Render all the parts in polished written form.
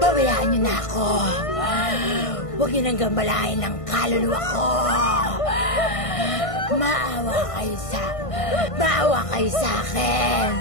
Babayaan niyo na ako. Huwag niyo nang gambalain ang kaluluwa ko. Maawa kayo sa akin.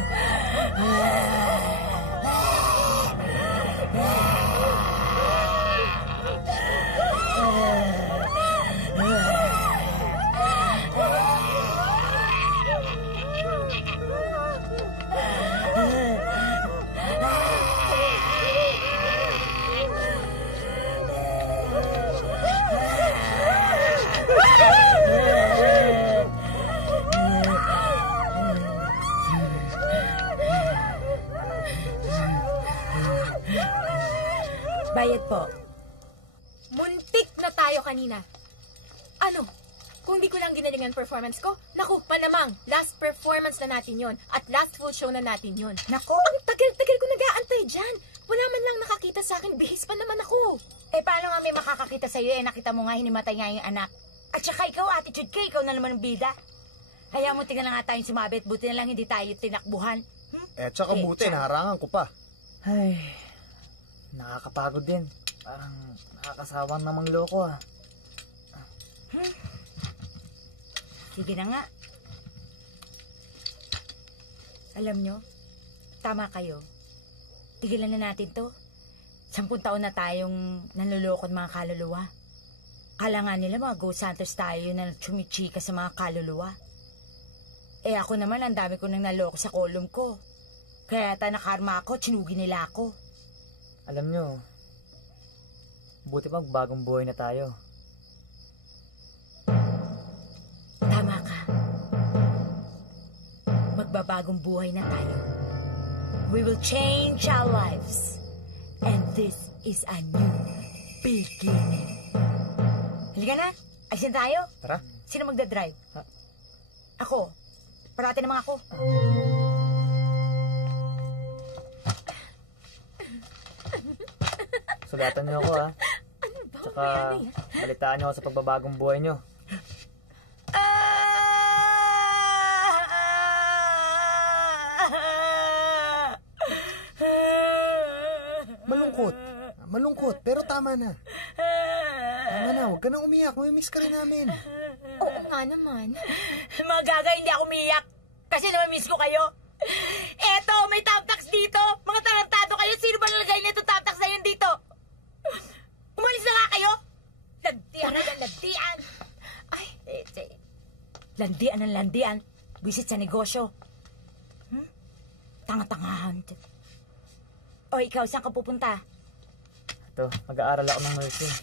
Bayad po. Muntik na tayo kanina. Ano? Kung di ko lang ginalingan performance ko, naku, panamang, last performance na natin yon at last full show na natin yon. Naku! Ang tagal-tagal ko nag-aantay dyan. Wala man lang nakakita sa akin, bihis pa naman ako. Eh, paano nga may makakakita sa'yo? Eh, nakita mo nga, hinimatay nga yung anak. At saka ikaw, attitude ka, ikaw na naman ang bida. Hayaan mo, tingnan na nga tayong sumabit. Buti na lang hindi tayo tinakbuhan. Eh, tsaka buti, naharangan ko pa. Ay, nakakapagod din. Parang nakakasawang namang loko ah. Sige na nga. Alam nyo, tama kayo. Tigilan na natin to. 10 taon na tayong nanluloko ng mga kaluluwa. Kala nga nila mga ghost hunters tayo na chumichika sa mga kaluluwa. Eh ako naman, ang dami ko nang naloko sa kolom ko. Kaya yata nakarma ako, chinugi nila ako. Alam nyo, buti pag bagong buhay na tayo. Tama ka. Magbabagong buhay na tayo. We will change our lives. And this is a new beginning. Halika na, alisin tayo. Tara. Sino magdadrive? Ako. Parati naman ako. Sulatan niyo ako ah. Ano ba? Tsaka balitaan niyo ako sa pagbabagong buhay niyo. Malungkot, pero tama na. Tama na, huwag ka nang umiyak. Mamimiss ka rin namin. Oo nga naman. Mga gaga, hindi ako umiyak. Kasi namamiss ko kayo. Eto, may tamtax dito. Mga tarantado kayo. Sino ba nalagay nito tamtax na yun dito? Umalis na nga kayo. Landian na landian. Ay, landian ng landian. Visit sa negosyo. Tanga-tangahan. O, ikaw, saan ka pupunta? Ito, mag-aaral ako ng nursing.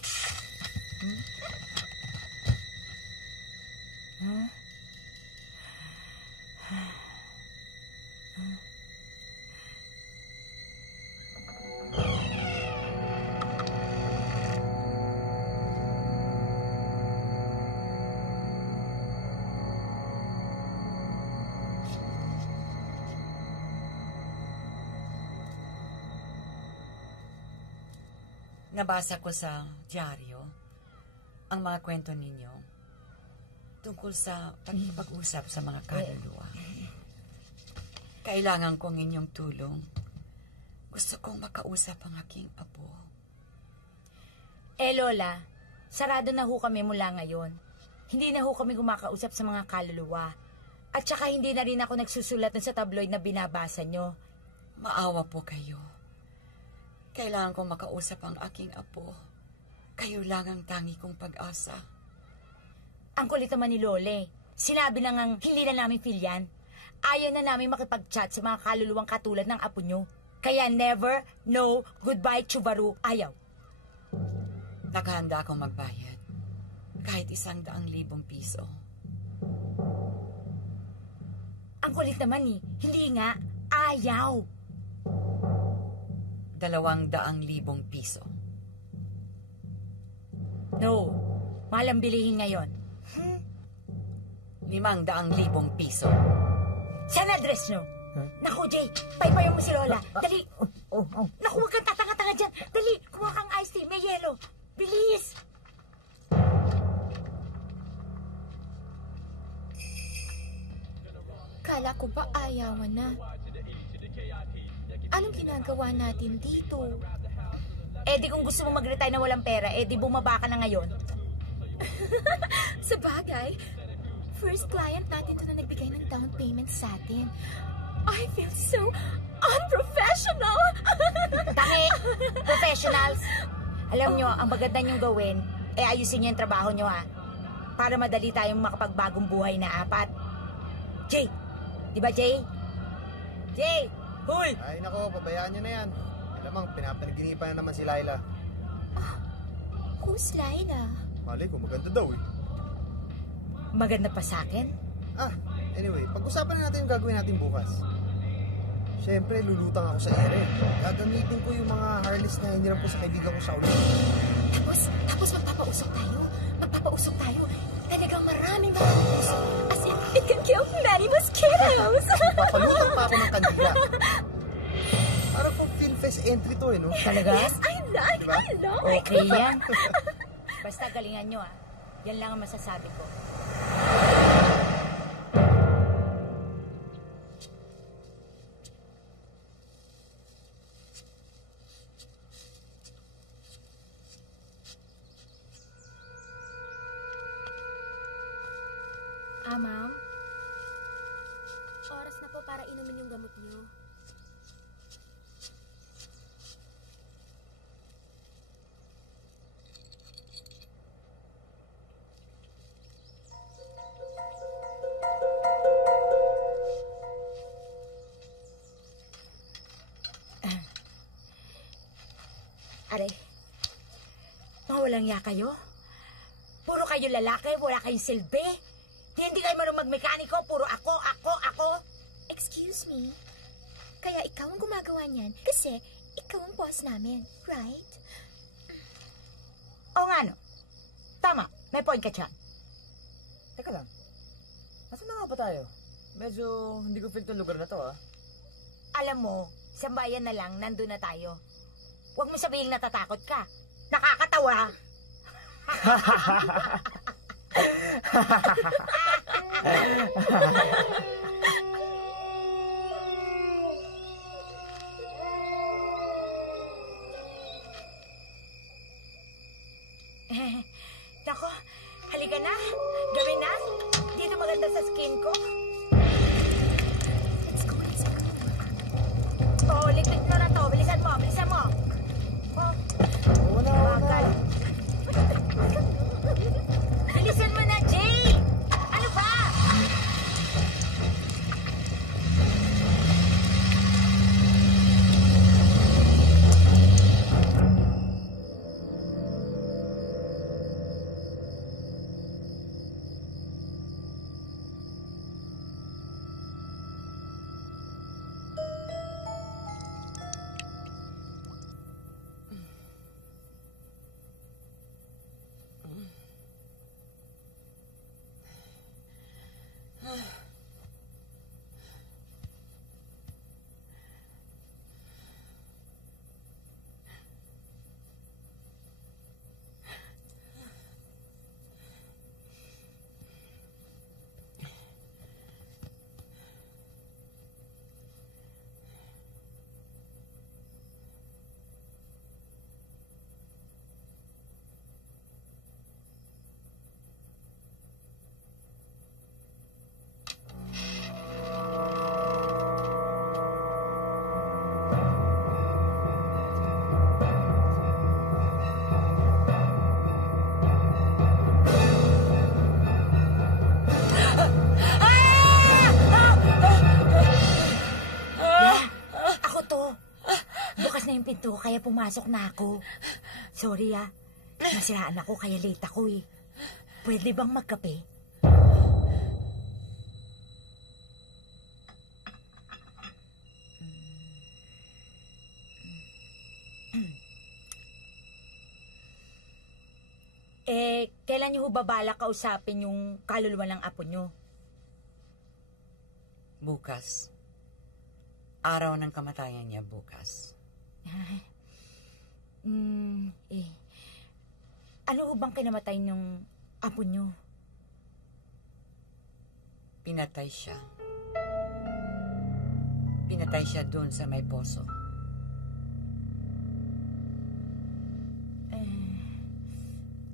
Nabasa ko sa dyaryo ang mga kwento ninyo tungkol sa pag-usap sa mga kaluluwa. Kailangan kong inyong tulong. Gusto kong makausap ang aking apo. Eh, Lola, sarado na ho kami mula ngayon. Hindi na ho kami kumakausap sa mga kaluluwa. At saka hindi na rin ako nagsusulat sa tabloid na binabasa nyo. Maawa po kayo. Kailangan kong makausap ang aking apo. Kayo lang ang tangi kong pag-asa. Ang kulit naman ni Lole. Sinabi lang ang hindi na namin feel yan. Ayaw na namin makipag-chat sa mga kaluluwang katulad ng apo nyo. Kaya never, no, goodbye, Chubaru, ayaw. Nakahanda akong magbayad. Kahit 100,000 piso. Ang kulit naman eh. Hindi nga, ayaw. 200,000 piso. No, mahal ang bilihin ngayon. 500,000 piso. Saan address nyo? Huh? Naku, Jay, paypayan mo si Lola. Dali. Oh. Naku, huwag kang tatanga-tanga dyan. Dali, kumuha kang iced tea. May yelo. Bilis. Kala ko ba ayawan na? Anong ginagawa natin dito? Eh, di kung gusto mo mag-retire na walang pera, eh, di bumaba ka na ngayon. Sa bagay, first client natin to na nagbigay ng down payment sa atin. I feel so unprofessional! Tangi! Professionals! Alam nyo, ang maganda nyong gawin, eh ayusin nyo yung trabaho nyo, ha? Para madali tayong makapagbagong buhay na apat. Jay! Di ba, Jay? Jay! Hoy! Ay, nako, pabayaan nyo na yan. Alamang, pinapanaginipan na naman si Laila. Who's Laila? Mali ko, maganda daw eh. Maganda pa sa akin? Anyway, pag-usapan na natin yung gagawin natin bukas. Siyempre, lulutang ako sa ere. Gagamitin ko yung mga harness na hiniram ko sa kaibigan ko sa ulit. Tapos magpapausok tayo. Talagang maraming usok. As in, it can kill many mosquitoes. Papalutang pa ako ng kandila. Para kung film fest entry to eh, no? Talaga? Yes, I like. Okay yan. Basta galingan nyo, ha? Yan lang ang masasabi ko. Ma'am? Oras na po para inumin yung gamot niyo. Are, mawalang ya kayo? Puro kayo lalaki, wala kayong silbi. Hindi kayo marunong magmekaniko, puro ako. Excuse me? Kaya ikaw ang gumagawa niyan kasi ikaw ang boss namin, right? O nga no, tama, may point ka dyan. Teka lang. Nasaan na nga ba tayo? Medyo hindi ko feel tong lugar na to, ah. Alam mo, sa bayan na lang, nandun na tayo. Huwag mo sabihin natatakot ka. Nakakatawa. Nako, halika na. Gawin na. Dito maganda sa skin ko. Oh, likit mo na to. Bilisan mo. Oh, magal. Bilisan mo na, Jay! Ano ba? pinto kaya pumasok na ako. Sorry nasiraan ako kaya late ako eh. Pwede bang magkape? Kailan niyo ho babala kausapin yung kaluluwa ng apo niyo? bukas. Araw ng kamatayan niya bukas. Ano ho bang kinamatay niyong apo niyo? Pinatay siya. Pinatay siya doon sa may poso.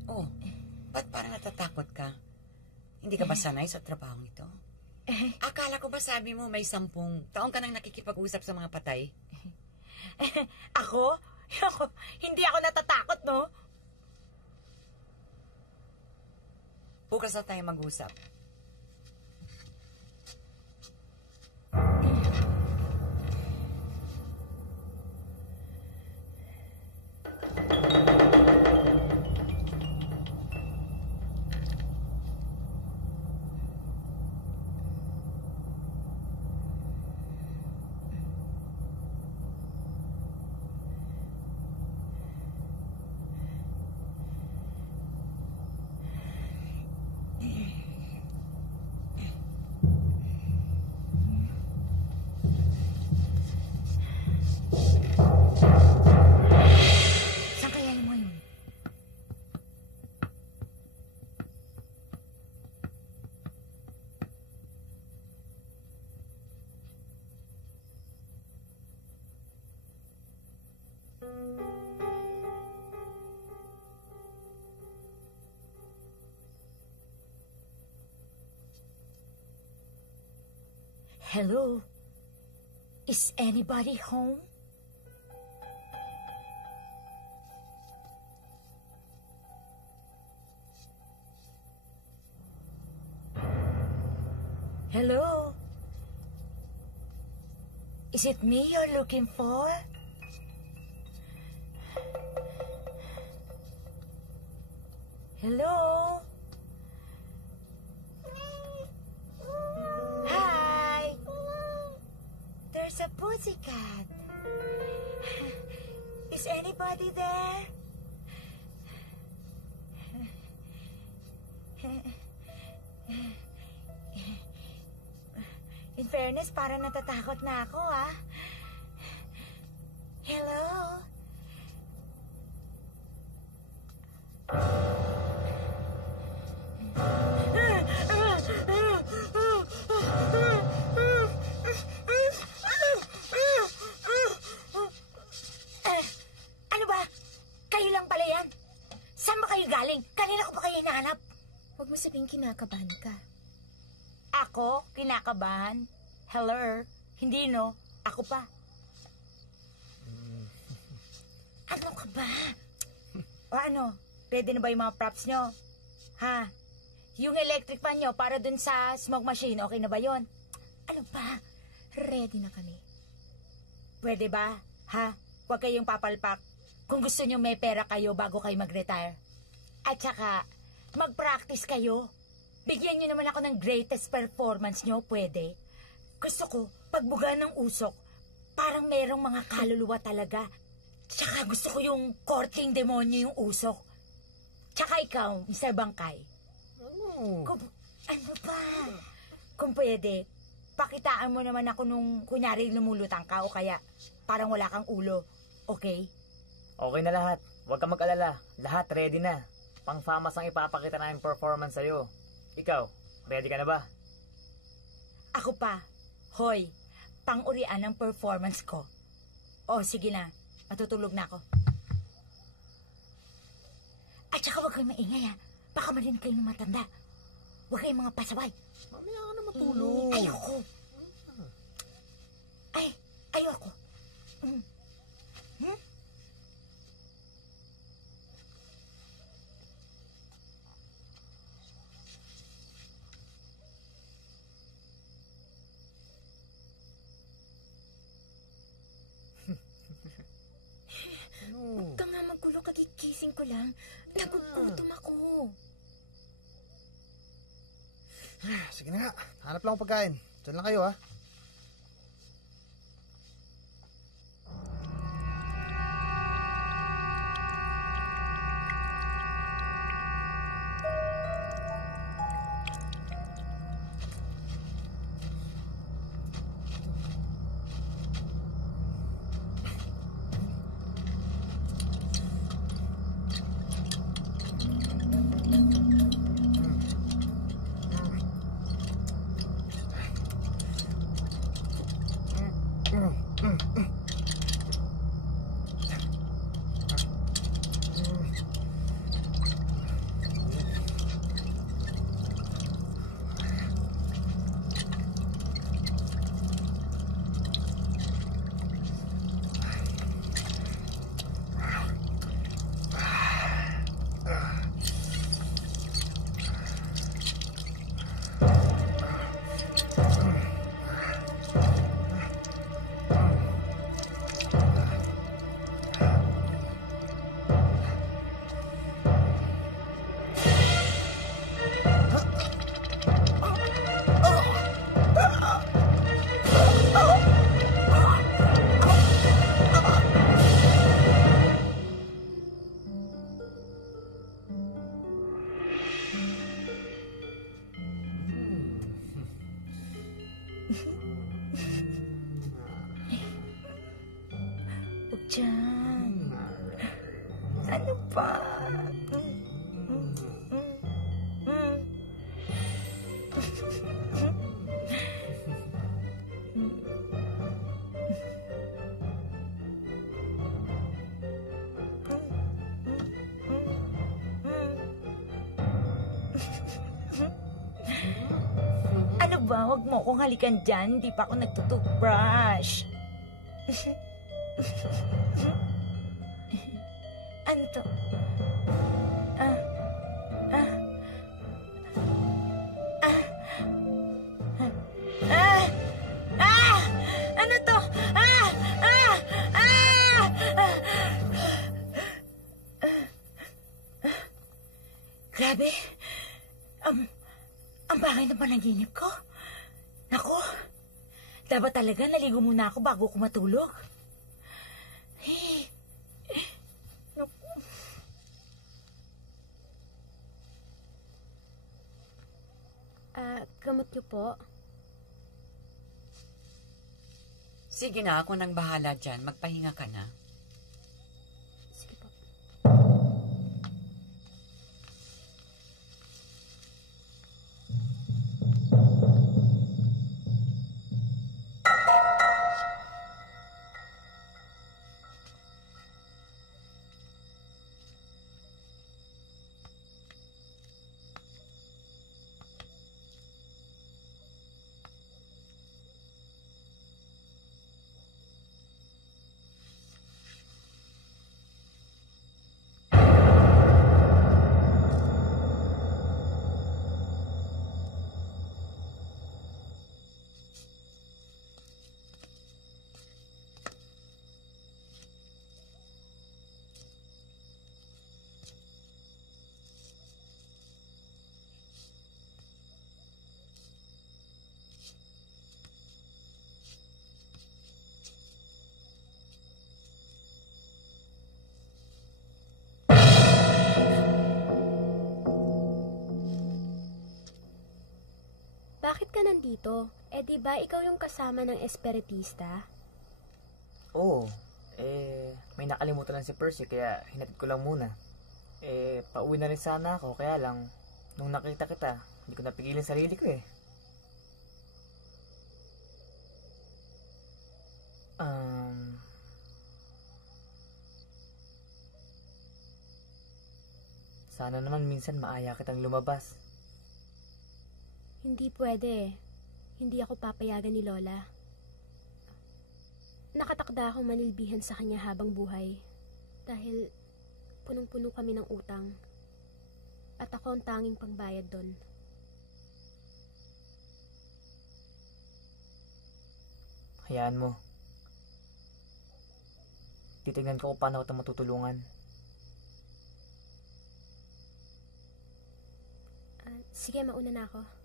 Oh, ba't parang natatakot ka? Hindi ka ba sanay sa trabahong ito? Akala ko ba sabi mo may 10 taon ka nang nakikipag-usap sa mga patay? Ako? Hindi ako natatakot, no? Bukas na tayo mag-usap. Saan kaya yung ngayon? Hello? Is anybody home? Hello? Is it me you're looking for? Hello? Hi! There's a pussycat. Is anybody there? In fairness, parang natatakot na ako, ah. Hello? Ano ba? Kayo lang pala yan? Saan ba kayo galing? Kanina ko pa kayo hinahanap. Huwag mo sabihing kinakabahan ka. Ako? Kinakabahan? Hello? Hindi, no? Ako pa. Ano ka ba? O ano? Ready na ba yung mga props nyo? Ha? Yung electric fan nyo para dun sa smoke machine, okay na ba yon? Ano ba? Ready na kami. Pwede ba? Ha? Huwag kayong papalpak. Kung gusto nyo may pera kayo bago kayo mag-retire. At saka, mag-practice kayo. Bigyan nyo naman ako ng greatest performance nyo, pwede. Gusto ko, pagbuga ng usok, parang merong mga kaluluwa talaga. Tsaka gusto ko yung korting demonyo yung usok. Tsaka ikaw, Mr. Bangkay. Ano ba? Kung pwede, pakitaan mo naman ako nung kunyari lumulutang ka o kaya parang wala kang ulo. Okay? Okay na lahat. Huwag kang mag-alala. Lahat ready na. Pang-famas ang ipapakita namin performance sa'yo. Ikaw, ready ka na ba? Ako pa. Hoy, pang-urian ng performance ko. O, sige na. Matutulog na ako. At saka huwag kayong maingay, ha. Baka marinig kayo ng matanda. Huwag kayong mga pasaway. Mamaya ka na matulog. Ayoko. Ayoko. Huwag ka nga magkulo, kagigising ko lang. Nagugutom ako. Sige na nga. Hanap lang akong pagkain. Diyan lang kayo, ha? dyan. Ano pa? Ano ba? Huwag mo akong halikan dyan. Hindi pa ako nagtutoothbrush. Ano to? Ano to? Grabe. Ang bagay ng panaginip ko. Naku, dapat talaga naligo muna ako bago ako matulog. Hey. Naku. Gamot niyo po. Sige na, ako nang bahala dyan. Magpahinga ka na. Sige po. Bakit ka nandito? Di ba ikaw yung kasama ng espiritista? Oo. May nakalimutan lang si Percy kaya hinatid ko lang muna. Pauwi na rin sana ako kaya lang nung nakita kita, hindi ko napigilan sarili ko eh. Sana naman minsan maaya kitang lumabas. Hindi pwede. Hindi ako papayagan ni Lola. Nakatakda akong manilbihan sa kanya habang buhay. Dahil punong-puno kami ng utang. At ako ang tanging pangbayad doon. Hayaan mo. Titignan ko kung paano kita matutulungan. Sige, mauna na ako.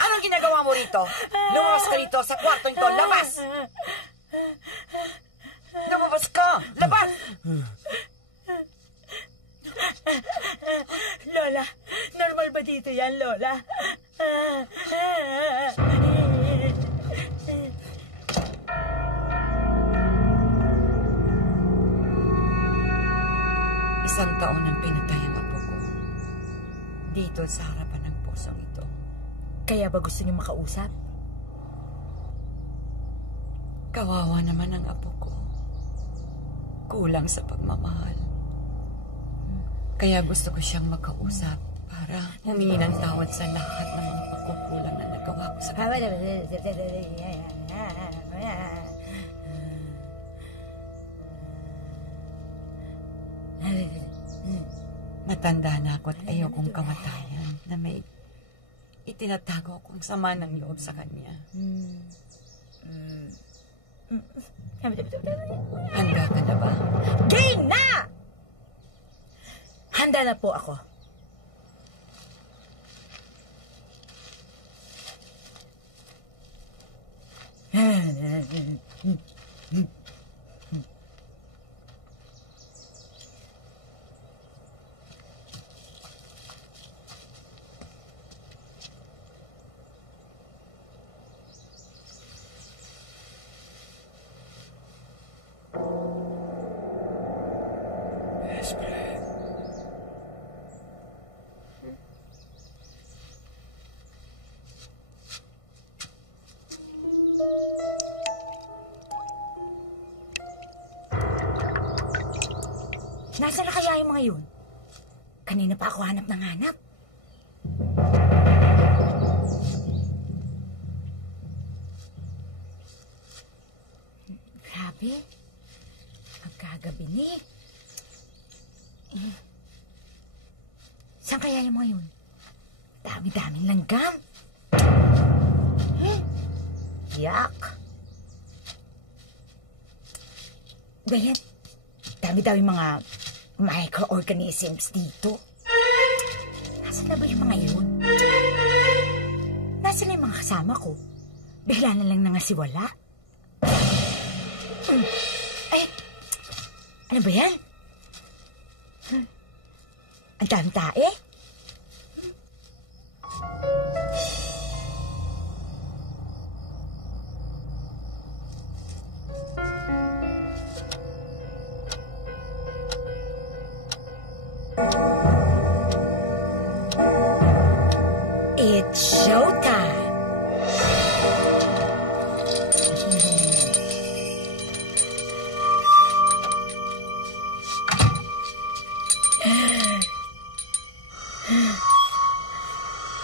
Anong ginagawa mo rito? Lumabas ka rito sa kwartong ito. Labas! Lumabas ka! Labas! Lola, normal ba dito yan, Lola? taon nang pinatay ang apo ko. Dito sa harapan ng posong ito. Kaya ba gusto niyo makausap? Kawawa naman ang apo ko. Kulang sa pagmamahal. Kaya gusto ko siyang makausap para humingi ng tawad sa lahat ng mga pagkukulang na nagawa ko sa kanya. Matanda na ako at ayokong kamatayan na may itinatago akong sama ng loob sa kanya. Handa ka na ba? Game na! Handa na po ako. Nasaan na kaya yung mga yun? Kanina pa ako hanap ng hanap. Grabe. Magkagabi ni. Saan kaya yung mga yun? Dami-daming langgam. Yak. Ganyan. Dami-dami mga microorganisms dito. Nasaan na ba yung mga yun? Nasaan na yung mga kasama ko? Bigla na lang nangasiwala. Ay! Ano ba yan? Ang dami tae? It's showtime!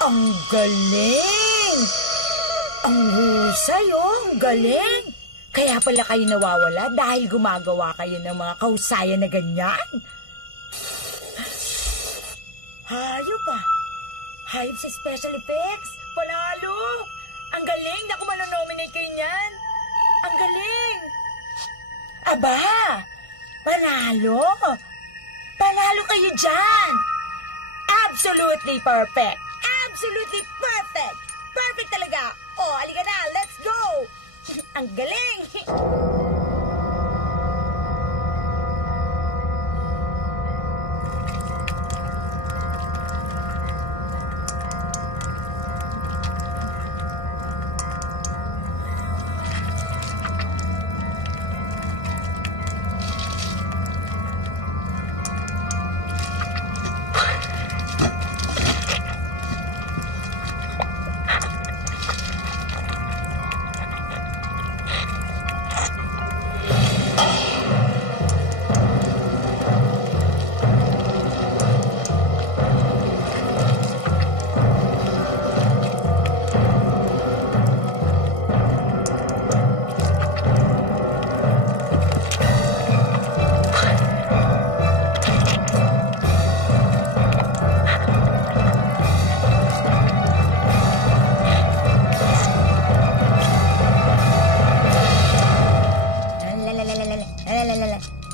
Ang galing! Ang husay, oh! Ang galing! Kaya pala kayo nawawala dahil gumagawa kayo ng mga kahusayan na ganyan. Hayop ah! Hayop sa special effects! Panalo! Ang galing! Naku, manonominate kayo niyan! Ang galing! Aba! Panalo! Panalo kayo dyan! Absolutely perfect! Absolutely perfect! Perfect talaga! Oh, halika na! Let's go! Ang galing!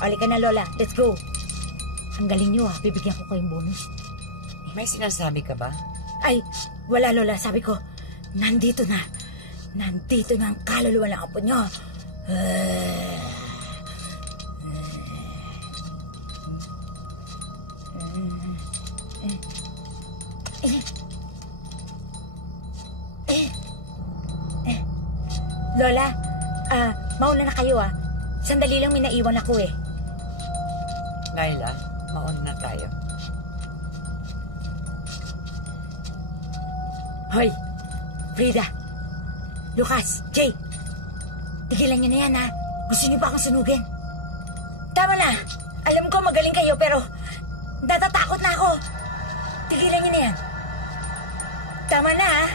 Halika na, Lola. Let's go. Ang galing nyo, ah. Bibigyan ko kayong bonus. May sinasabi ka ba? Ay, wala, Lola. Sabi ko, nandito na. Nandito na ang kaluluwa ng apo nyo. Lola, mauna na kayo, ah. Sandali lang may naiwan ako, eh. Laila, mauna na tayo. Hoy! Frida! Lucas! Jay! Tigilan niyo na yan, ha? Gusto niyo pa akong sunugin? Tama na! Alam ko magaling kayo, pero natatakot na ako. Tigilan niyo na yan. Tama na, ha?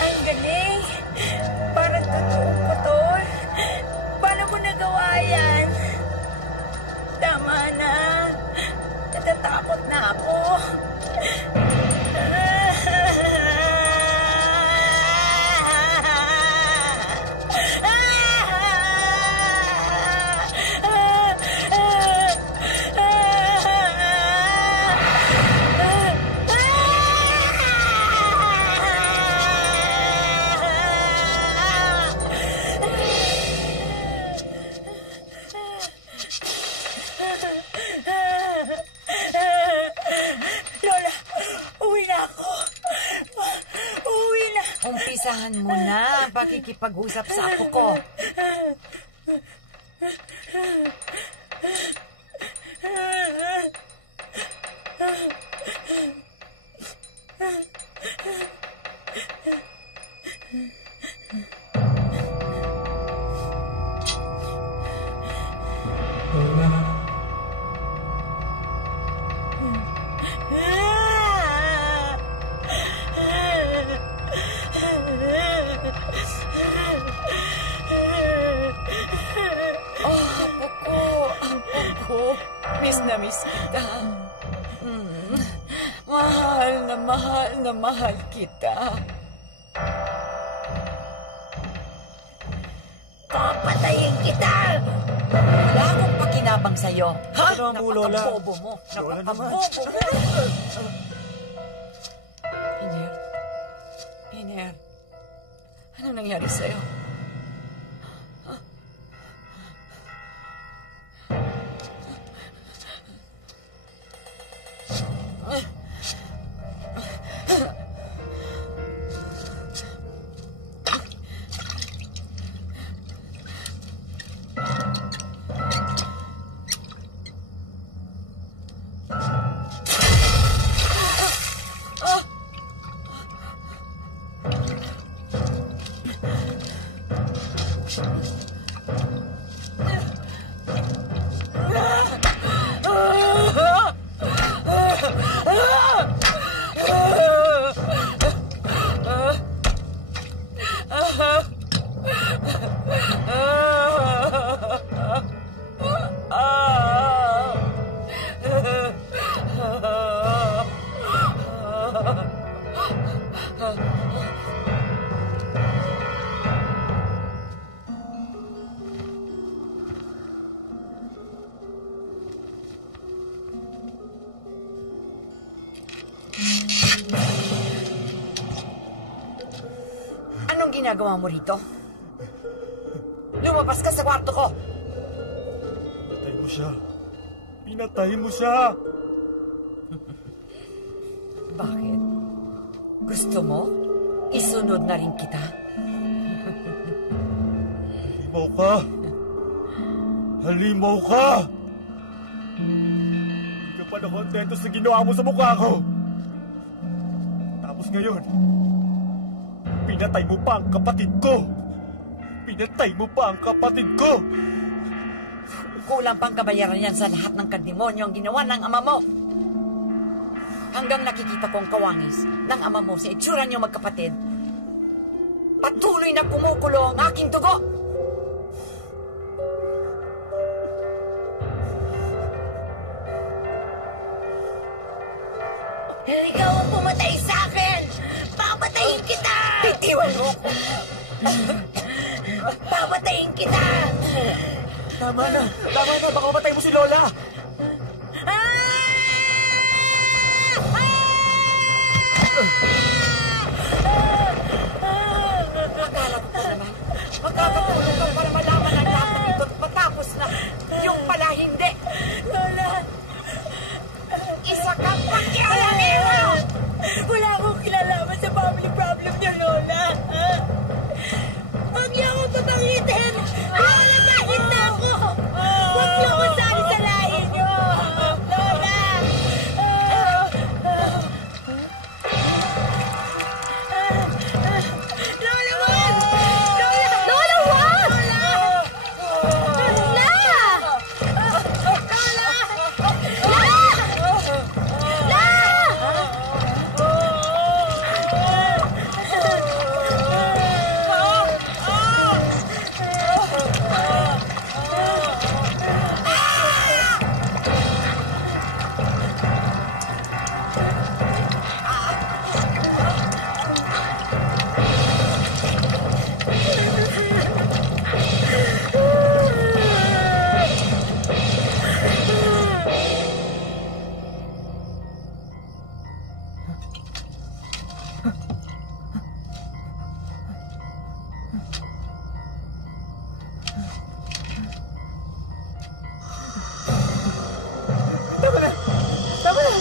Ang galing! Parang totoong putol. Paano mo nagawa yan? Tama na. Natatakot na ako. Lola, uwi na ako. Uwi na. Umpisahan mo na pakikipag-usap sa apo ko. Oh, apo ko. Miss na miss kita. Mahal na mahal kita. Papatayin kita! Wala akong pakinabang sa'yo. Ha? Ano mo, Lola? Napakabobo mo. Lola naman. Napakabobo mo. Iner, anong nangyari sa'yo? Anong ginagawa mo rito? Lumabas ka sa kwarto ko! Pinatay mo siya. Pinatay mo siya. Bakit? Gusto mo? Isunod na rin kita? Halimaw ka. Halimaw ka. Hindi ka pa nakontento sa ginawa mo sa mukha ko. Tapos ngayon, pinatay mo pa ang kapatid ko. Pinatay mo pa ang kapatid ko. Kulang pang kabayaran yan sa lahat ng kademonyo ang ginawa ng ama mo. Hanggang nakikita ko ang kawangis ng ama mo sa itsura niyo magkapatid. Patuloy na kumukulo ang aking dugo. Ikaw ang pumatay sa akin! Papatayin kita! Bitiwan mo ako. Papatayin kita! Tama na. Tama na. Baka mapatay mo si Lola. Akala ko pa naman. Magkakatulong ka para malaman ang lahat ng ito at matapos na. Yung pala hindi. Lola! Isa kang pakialamero! Wala akong kilalaman sa family problem niyo, Lola! Tama na! Tama na!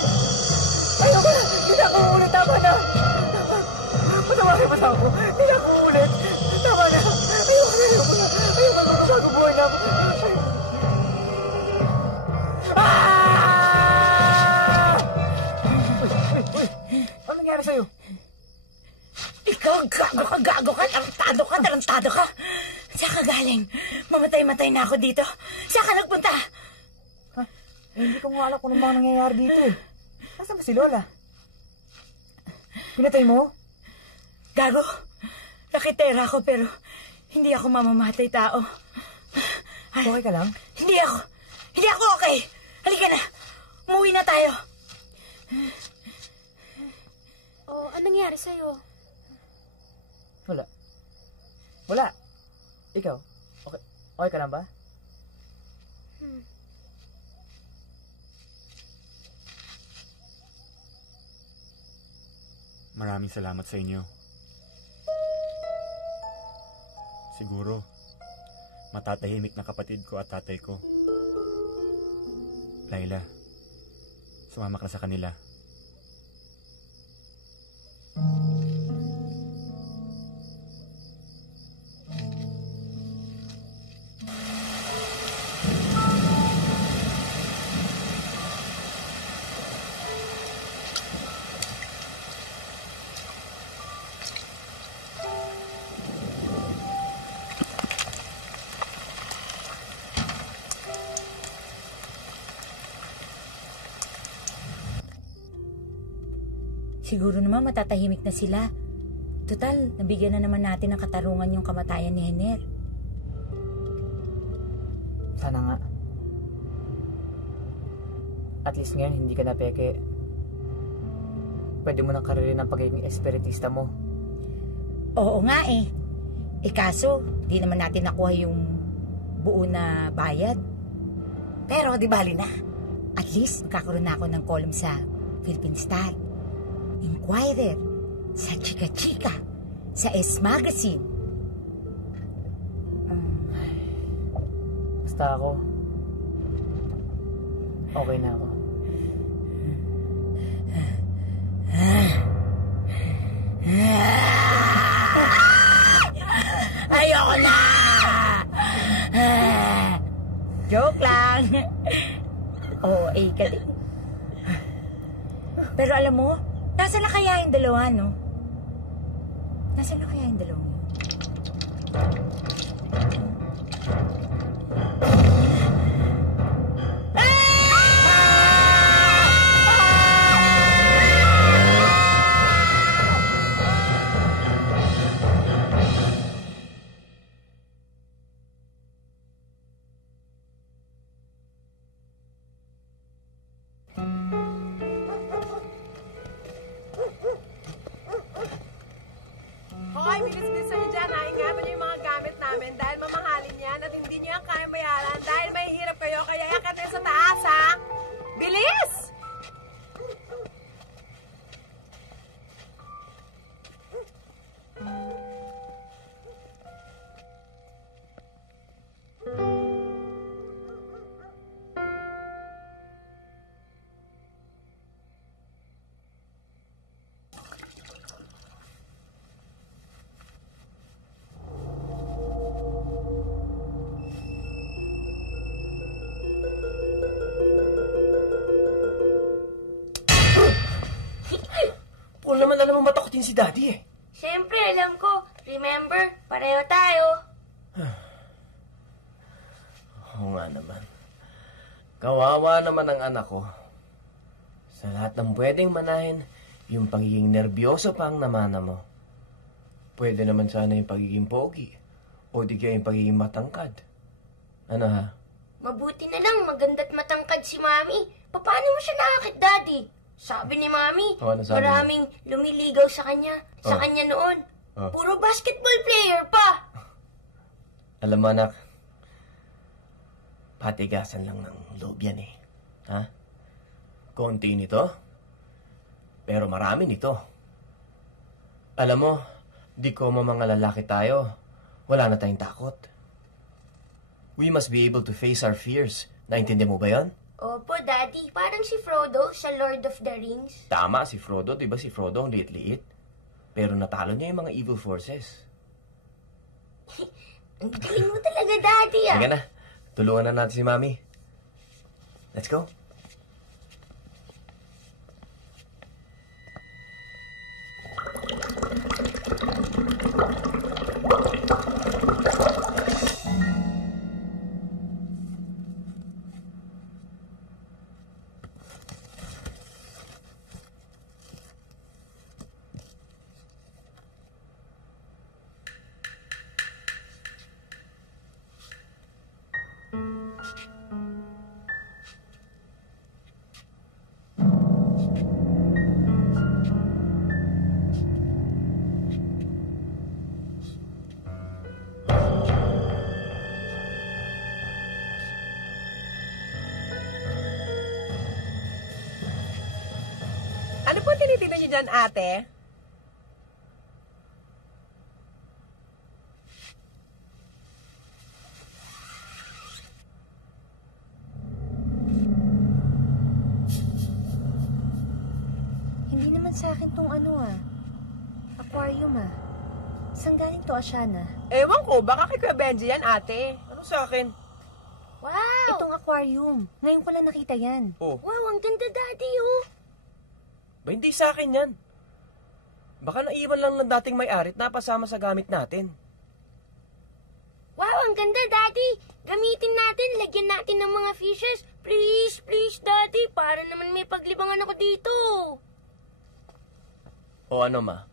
Ayoko na! Hindi na ako uulit! Tama na! Patawarin mo na ako! Hindi na ako uulit! Tama na! Ayoko na! Ayoko na! Ayoko na! Magbabago buhay na ako! Ah! Uy! Ano nangyari sa'yo? Ikaw, gago ka, tarantado ka. Saan ka galing? Mamatay-matay na ako dito. Saan ka nagpunta? Ha? Hindi ko nga alam kung ano mga nangyayari dito eh. Nasaan ba si Lola? Pinatay mo? Gago, nakitera ako pero hindi ako mamamatay tao. Okay ka lang? Hindi ako okay. Halika na, umuwi na tayo. Oh, anong nangyari sa'yo? Wala. Ikaw? Okay ka lang ba? Maraming salamat sa inyo. Siguro, matatahimik na kapatid ko at tatay ko. Layla, sumama ka na sa kanila. Siguro naman matatahimik na sila. Total, nabigyan na naman natin ng katarungan yung kamatayan ni Henner. Sana nga. At least ngayon, hindi ka na peke. Pwede mo nang karirin ang pagiging espiritista mo. Oo nga eh. Kaso, di naman natin nakuha yung buo na bayad. Pero di bali na. At least, magkakaroon na ako ng column sa Philippine Star, Inquirer, sa Chika Chika, sa S Magazine. Basta ako, okay na ako. Ayoko na! Joke lang. Oo, ka din. Pero alam mo, nasaan na kaya yung dalawa, no? Nasaan na kaya yung dalawa? Hoy, bilis-bilis nyo dyan, ha? Ingatan nyo yung mga gamit namin dahil mamahalin yan at hindi nyo yan kaya bayaran dahil may hirap kayo kaya yakan nyo sa taas, ha? Bilis! Paul naman alam mo matakotin si Daddy eh. Siyempre, alam ko. Remember, pareho tayo. Oo nga naman. Kawawa naman ang anak ko. Sa lahat ng pwedeng manahin, yung pagiging nervyoso pa ang namana mo. Pwede naman sana yung pagiging pogi. O di kaya yung pagiging matangkad. Ano ha? Mabuti na lang, maganda't matangkad si Mami. Paano mo siya nakakit, Daddy? Sabi ni Mami, Ano sabi maraming lumiligaw sa kanya. Sa kanya noon. Puro basketball player pa. Alam mo anak, patigasan lang ng loob yan eh. Ha? Konti nito, pero marami nito. Alam mo, di ko mga lalaki tayo. wala na tayong takot. We must be able to face our fears. Naintindihan mo ba yon? Opo, Daddy. Parang si Frodo sa Lord of the Rings. Tama, si Frodo. Di ba si Frodo ang liit-liit? Pero natalo niya yung mga evil forces. Ang galing mo talaga, Daddy, ah. Sige na, tulungan na natin si Mami. Let's go. Ano po tinitignan niyo dyan, ate? Hindi naman sa akin tong aquarium Saan galing to, Ashana? Ewan ko, baka kay Kuya Benji yan, ate. Ano sa akin? Wow! Itong aquarium. Ngayon ko lang nakita yan. Oh, Wow, ang ganda, Daddy, oh. ba hindi sa akin yan? Baka naiwan lang ng dating may-ari at napasama sa gamit natin. Wow, ang ganda, Daddy. Gamitin natin, lagyan natin ng mga fishes. Please, please, Daddy. Para naman may paglibangan ako dito. O ano, Ma?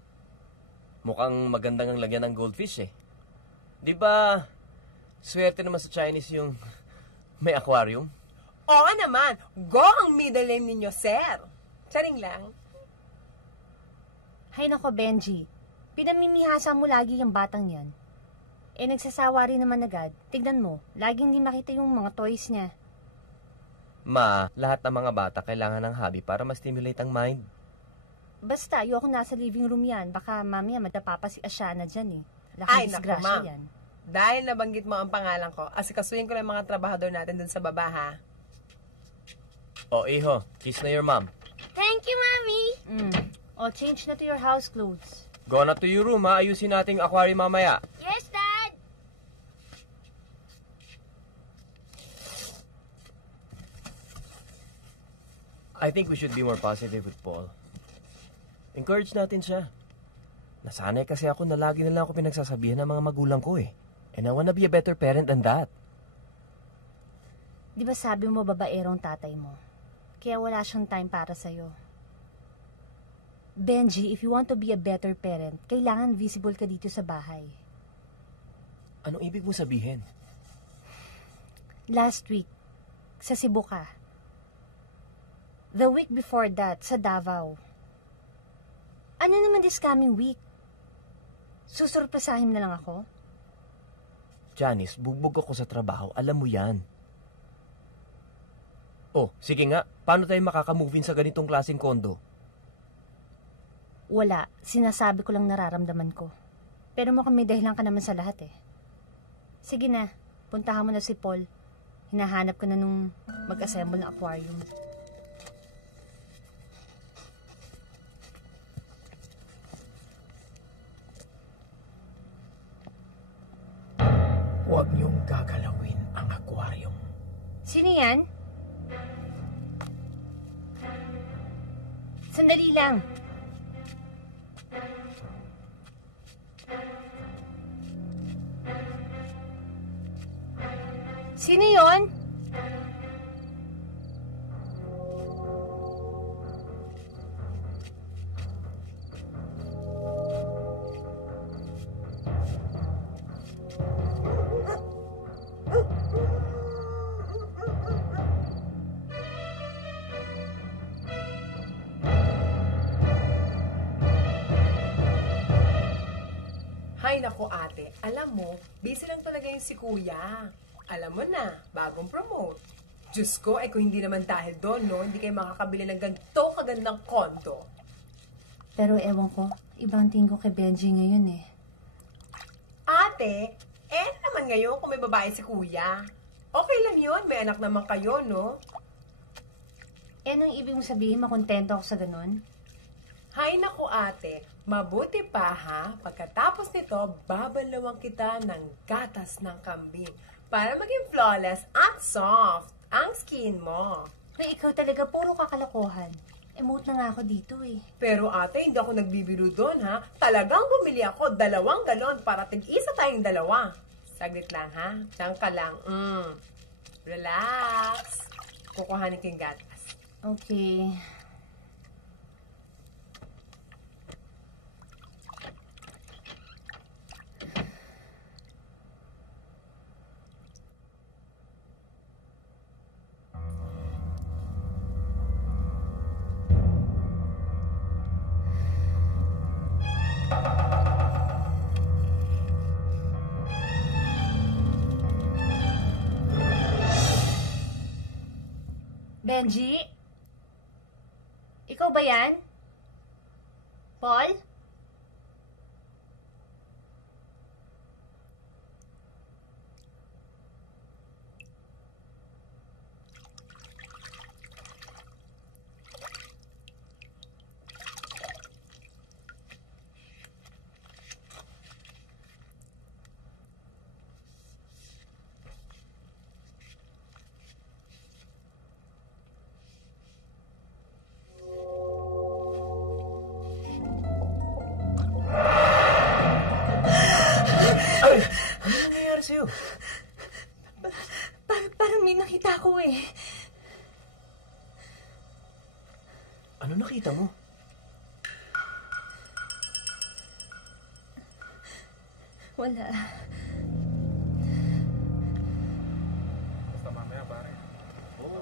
Mukhang magandang ang lagyan ng goldfish eh. Di ba, swerte naman sa Chinese yung may aquarium? Oo naman, go ang middle name ninyo, sir. Charing lang. Hay nako, Benji. Pinamimihasa mo lagi yung batang yan. Nagsasawa rin naman agad. Tignan mo, laging di makita yung mga toys niya. Ma, lahat ng mga bata kailangan ng hobby para ma-stimulate ang mind. Basta, ayoko nasa living room yan. Baka mamaya madapa pa si Ashana dyan eh. Ay, Laking naku, disgrasya ma'am. yan. Dahil nabanggit mo ang pangalan ko, asikasuhin ko lang mga trabahador natin dun sa baba, ha? O, iho, kiss na your mom. Thank you, Mommy. O, change na to your house clothes. Go na to your room ha, ayusin natin yung aquarium mamaya. Yes, Dad. I think we should be more positive with Paul. Encourage natin siya. Nasanay kasi ako na lagi na lang ako pinagsasabihan ng mga magulang ko eh. And I wanna be a better parent than that. Di ba sabi mo babaerong tatay mo? Kaya wala siyang time para sa'yo. Benji, if you want to be a better parent, kailangan visible ka dito sa bahay. Anong ibig mo sabihin? Last week, sa Cebu ka. The week before that, sa Davao. Ano naman this coming week? Susurpresahin na lang ako? Janice, bugbog ako sa trabaho. Alam mo yan. Oh, sige nga. Paano tayo makaka-move in sa ganitong klaseng kondo? Wala. Sinasabi ko lang nararamdaman ko. Pero mukhang may dahilan ka naman sa lahat eh. Sige na. Puntahan mo na si Paul. Hinahanap ka na nung mag-assemble ng aquarium. Huwag niyong gagalawin ang aquarium. Sino yan? Sandali lang. Sino yon? Hay nako, ate. Alam mo, busy lang talaga yung si kuya. Alam mo na, bagong promote. Diyos ko, kung hindi naman dahil doon, no, hindi kayo makakabili ng ganito kagandang kondo. Pero ewan ko, ibang tingin ko kay Benji ngayon eh. At ate, naman ngayon kung may babae si kuya. Okay lang yun, may anak naman kayo, no? Anong ibig mong sabihin, makontento ako sa ganun? Hay naku ate, mabuti pa ha, pagkatapos nito, babalawang kita ng gatas ng kambing para maging flawless at soft ang skin mo. Na ikaw talaga, puro kakalokohan. Emote na nga ako dito eh. Pero ate, hindi ako nagbibiro doon ha. Talagang bumili ako 2 galon para tig-isa tayong 2. Saglit lang ha. Diyan ka lang. Relax. Kukuhanin ko yung gatas. Okay. Benji? Ikaw ba yan? Paul? Ano nangyayari sa'yo? Parang may nakita ko eh. Ano nakita mo? Wala. Basta mamaya, pare. Oo.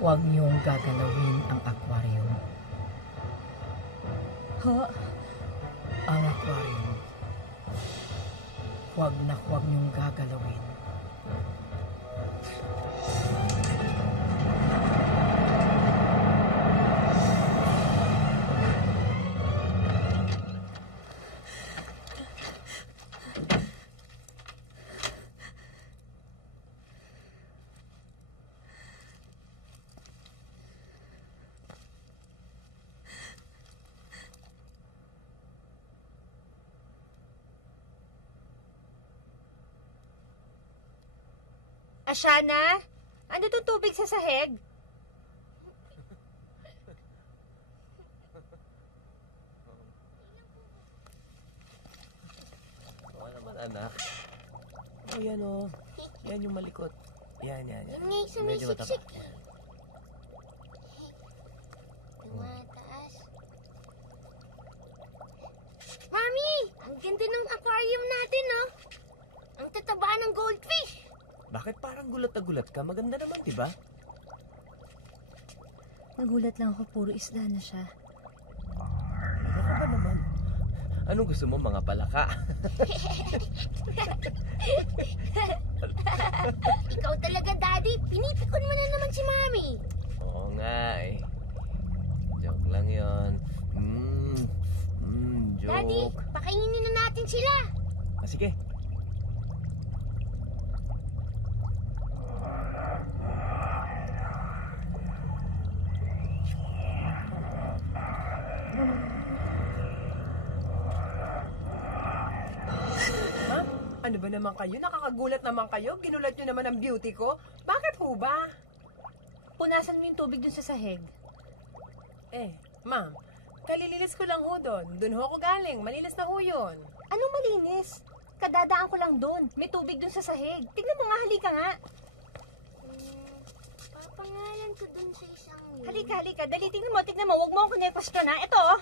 Huwag niyong gagalawin ang aquarium. Ho? Ang aquarium. Huwag niyong gagalawin. Ashana? Ano itong tubig sa sahig? Oo naman, anak. Oh, yan oh. Yan yung malikot. Yan. Yan nga yung sumisiksik. Tumataas. Mami! Ang ganda ng aquarium natin, no? Ang tataba ng goldfish. Bakit parang gulat na gulat ka? Maganda naman, di ba? Nagulat lang ako, puro isda na siya. Ano ka ba naman? Anong gusto mo, mga palaka? Ikaw talaga, Daddy. Pinipikon mo na naman si Mami. Oo nga eh. Joke lang yon. Joke. Daddy, pakainin na natin sila. Sige. Ano ba naman kayo? Nakakagulat naman kayo? Ginulat nyo naman ang beauty ko? Bakit ho ba? Punasan mo yung tubig dun sa sahig. Ma'am, kalilinis ko lang ho doon. Doon ho ako galing. Malinis na ho yun. Anong malinis? Kadadaan ko lang dun. May tubig dun sa sahig. Tignan mo nga, halika nga. Papangalan ko dun sa isang yun. Halika. Dali, tignan mo. Huwag mo akong kinekwestiyon, ha? Ito, oh.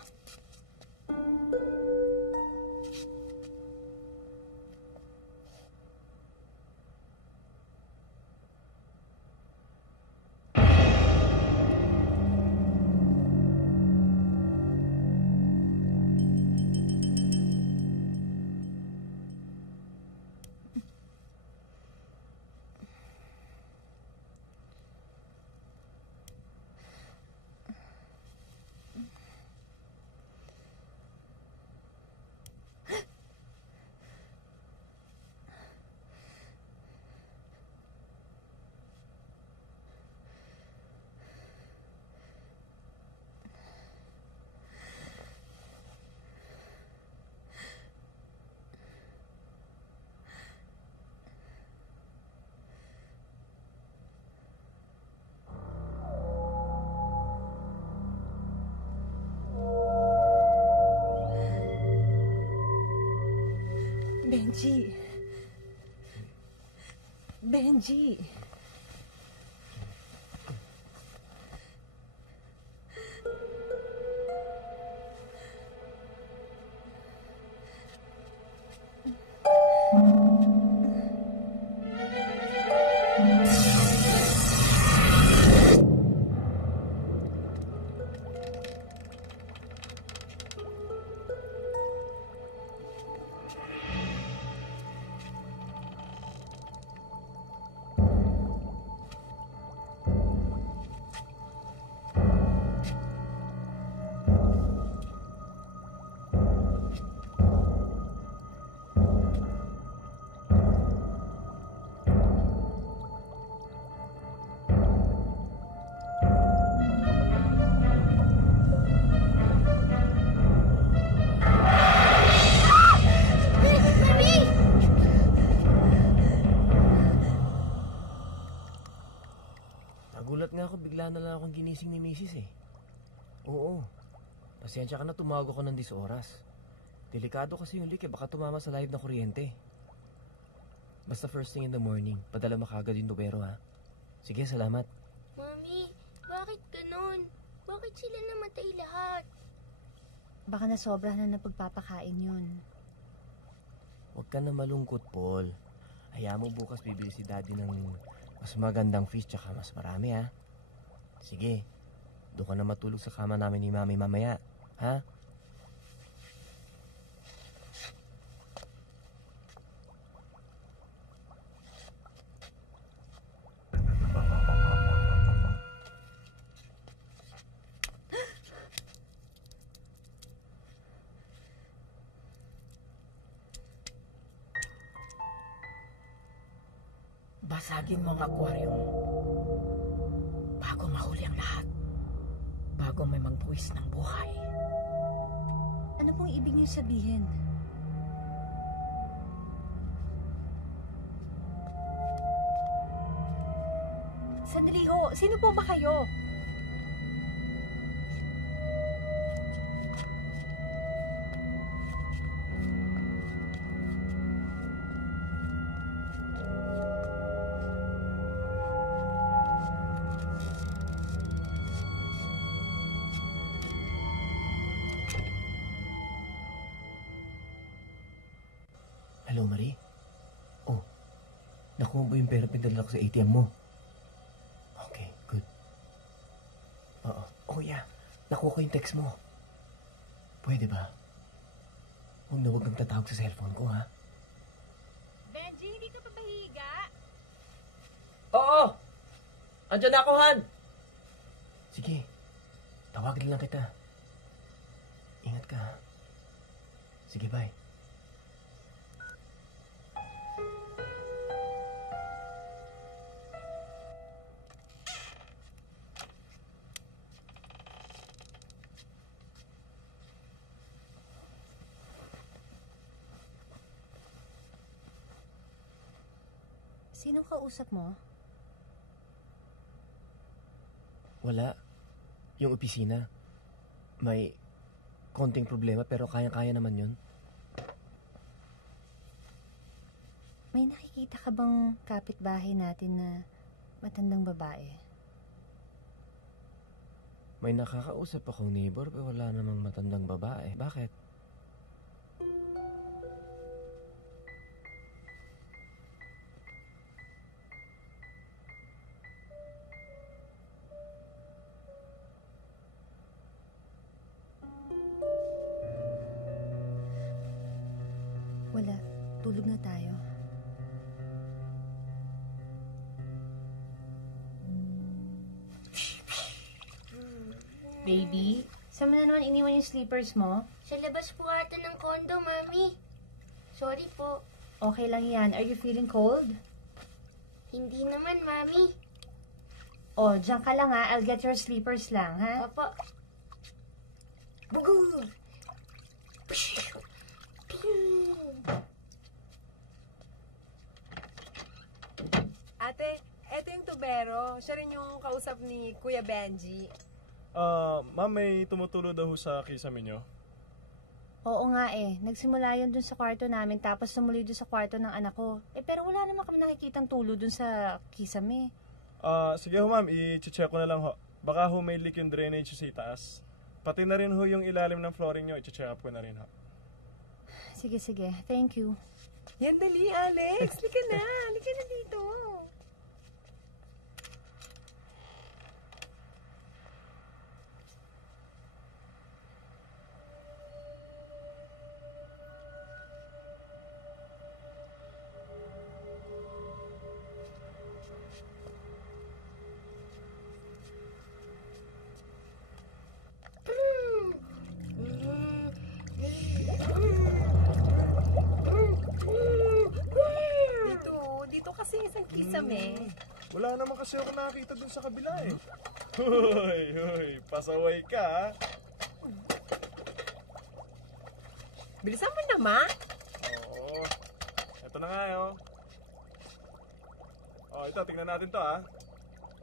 Benji. Benji. Nagulat nga ako, bigla na lang akong ginising ni Mrs. eh. Oo. Pasensya ka na, tumawag ako ng 10 oras. Delikado kasi yung leak eh, baka tumama sa live na kuryente. Basta first thing in the morning, padala mo kagad yung tubero ha. Sige, salamat. Mami, bakit ganun? Bakit sila namatay lahat? Baka nasobra na pagpapakain yun. Huwag ka na malungkot, Paul. Hayaan mo bukas bibili si Daddy ng mas magandang fish tsaka mas marami ha. Sige, doon ka na matulog sa kama namin ni Mami mamaya, ha? Basagin mo ang aquarium bago mahuli ang lahat. Bago may magbuwis ng buhay. Ano pong ibig niyo sabihin? Sandali ho, sino po ba kayo? Hello, Marie? Oh, nakuha mo ba yung pera pinadala ko sa ATM mo? Okay, good. Oo. Oh, yeah. Nakuha ko yung text mo. Pwede ba? Huwag na huwag kang tatawag sa cellphone ko, ha? Benji, hindi ka pa bahiga? Oo! Andiyan na ako, Han! Sige. Tawagin lang kita. Ingat ka, ha? Sige, bye. Sinong kausap mo? Wala. Yung opisina. May konting problema pero kayang-kaya naman yun. May nakikita ka bang kapitbahay natin na matandang babae? May nakakausap akong neighbor pero wala namang matandang babae. Bakit? Wala. Tulog na tayo. Baby, saan mo na naman iniwan yung sleepers mo? Sa labas po ata ng condo, Mami. Sorry po. Okay lang yan. Are you feeling cold? Hindi naman, Mami. Oh, diyan ka lang ha. I'll get your sleepers lang, ha? Opo. Bugoy! Ate, eto yung tubero. Siya rin yung kausap ni Kuya Benji. Ma'am, may tumutulo daw ho sa kisame nyo. Oo nga eh. Nagsimula yun dun sa kwarto namin tapos sumuli dun sa kwarto ng anak ko. Pero wala naman kami nakikitang tulo dun sa kisame. Sige ho ma'am, i-check ko na lang ho. Baka ho may leak yung drainage sa itaas. Pati na rin ho yung ilalim ng flooring nyo, i-check up ko na rin ho. Sige. Thank you. Yan dali, Alex. Lika na dito. Dito kasi isang kisame. Wala naman kasi ako nakakita dun sa kabila eh. Hoy, pasaway ka ha. Bilisan mo naman. Oo. Ito na nga yun. Ito, tingnan natin to ha.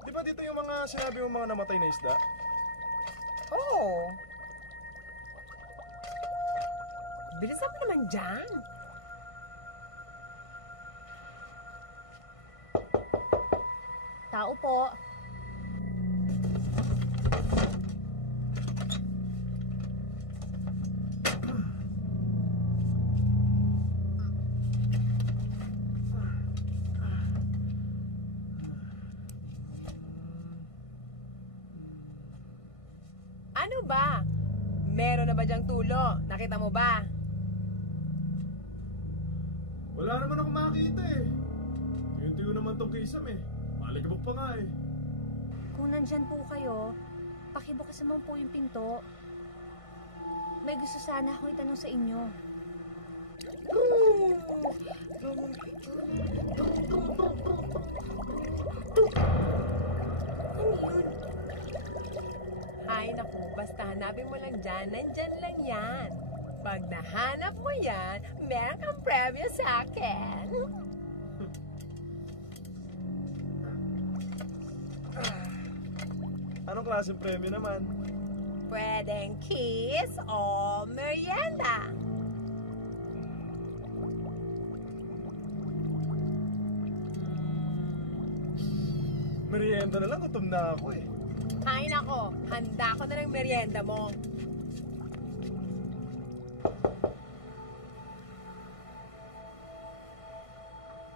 Di ba dito yung mga sinabi mong mga namatay na isda? Oo. Bilisan mo naman dyan. Tao po. Ano ba? Meron na ba diyang tulo? Nakita mo ba? Wala naman ako makita eh. Tuyo naman tong kisam eh. Maligabok pa nga eh. Kung nandyan po kayo, pakibukas naman po yung pinto. May gusto sana akong itanong sa inyo. Ay, naku, basta hanapin mo lang dyan, nandyan lang yan. Pag nahanap mo yan, meron kang premyo sa akin. Anong klaseng premyo naman? Pwedeng kiss o merienda. Merienda na lang, gutom na ako eh. Ay, nako, handa ko na ng merienda mo.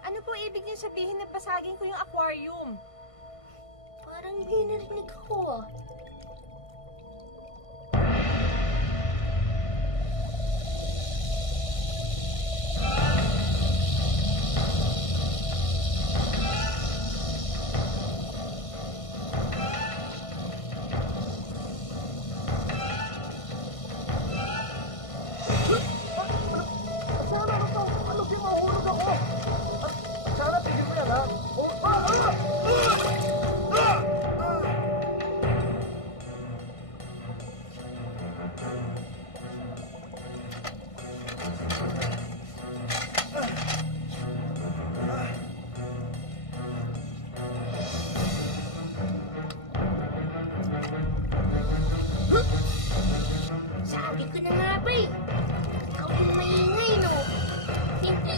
Ano po ibig niyo sabihin na basagin ko yung aquarium? Parang may narinig ko. Sabi ko na nga ba eh. Ikaw yung maingay, no? Hindi.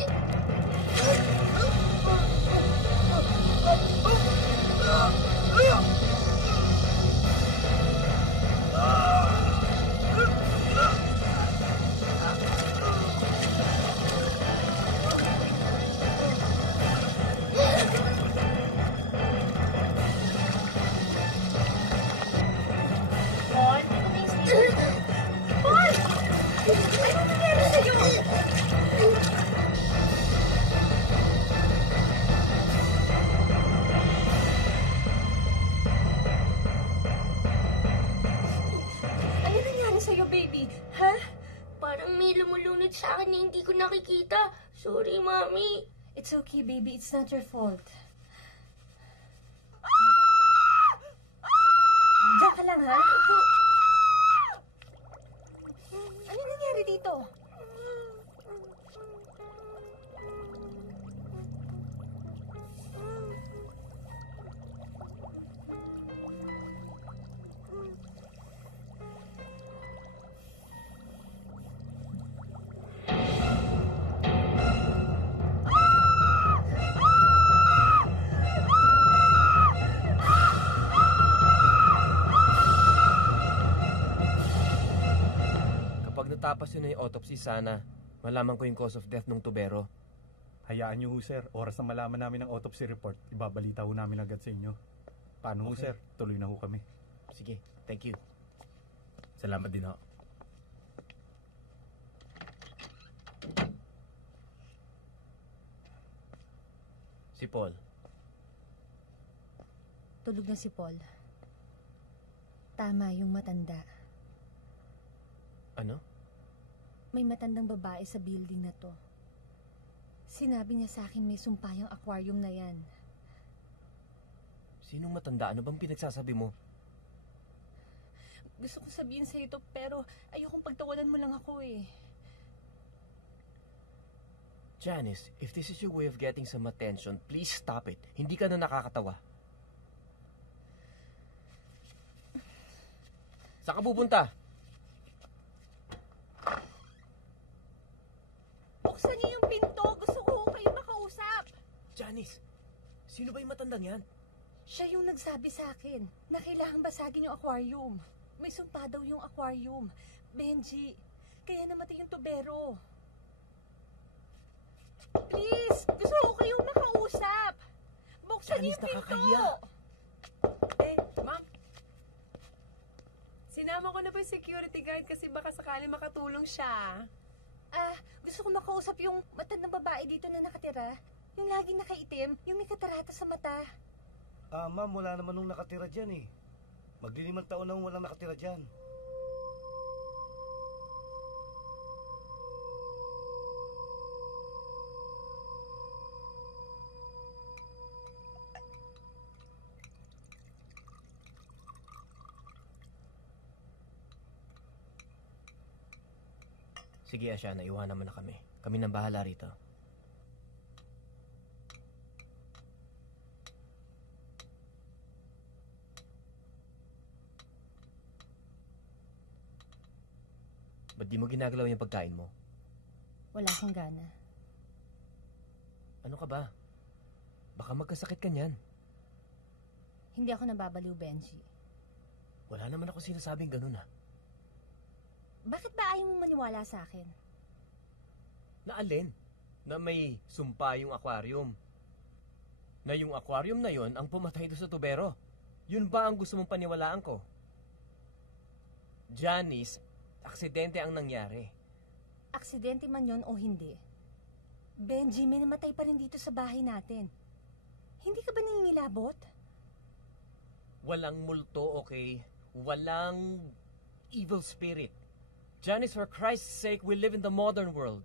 Paul, Paul! Ano nangyari sa'yo? ano nangyari sa'yo, baby? Ha? Parang may lumulunod sa akin na hindi ko nakikita. Sorry, Mami. It's okay, baby. It's not your fault. Diyan ka lang, ha? Ano nangyari dito? matapos yun na yung autopsy, sana malaman ko yung cause of death ng tubero. Hayaan niyo ho, sir. Oras na malaman namin ang autopsy report, ibabalita ho namin agad sa inyo. Paano ho, sir? Tuloy na ho kami. Sige, thank you. Salamat din ho. Si Paul. Tulog na si Paul. Tama yung matanda. Ano? May matandang babae sa building na to. Sinabi niya sa akin may sumpa yung aquarium na yan. Sinong matanda? Ano bang pinagsasabi mo? Gusto kong sabihin sa ito pero ayokong pagtawanan mo lang ako eh. Janice, if this is your way of getting some attention, please stop it. Hindi ka na nakakatawa. Saan ka pupunta? Buksan niyo yung pinto. Gusto ko kayo makausap. Janice, sino ba yung matandang yan? Siya yung nagsabi sa akin na kailangan basagin yung aquarium. May sumpa daw yung aquarium. Benji, kaya namatay yung tubero. Please, gusto ko kayong makausap. Buksan niyo Janice, yung pinto. nakakahiya. Ma'am. Sinama ko na po yung security guard kasi baka sakali makatulong siya. Gusto ko makausap yung matandang babae dito na nakatira. Yung laging nakaitim, yung may katarata sa mata. Ma'am, wala naman nung nakatira dyan eh. Magli5 taon na walang nakatira dyan. Sige, Asiana, iwanan mo na kami. Kami nang bahala rito. Ba't di mo ginagalaw yung pagkain mo? Wala akong gana. Ano ka ba? Baka magkasakit ka niyan. Hindi ako nababaliw, Benji. Wala naman ako sinasabing ganun ah. Bakit ba ayaw mong maniwala sa akin? Na alin? Na may sumpa yung aquarium. Na yung aquarium na yon ang pumatay doon sa tubero. Yun ba ang gusto mong paniwalaan ko? Janice, aksidente ang nangyari. Aksidente man yon o hindi. Benji, may namatay pa rin dito sa bahay natin. Hindi ka ba nangingilabot? Walang multo, okay? Walang evil spirit. Janice, for Christ's sake, we live in the modern world.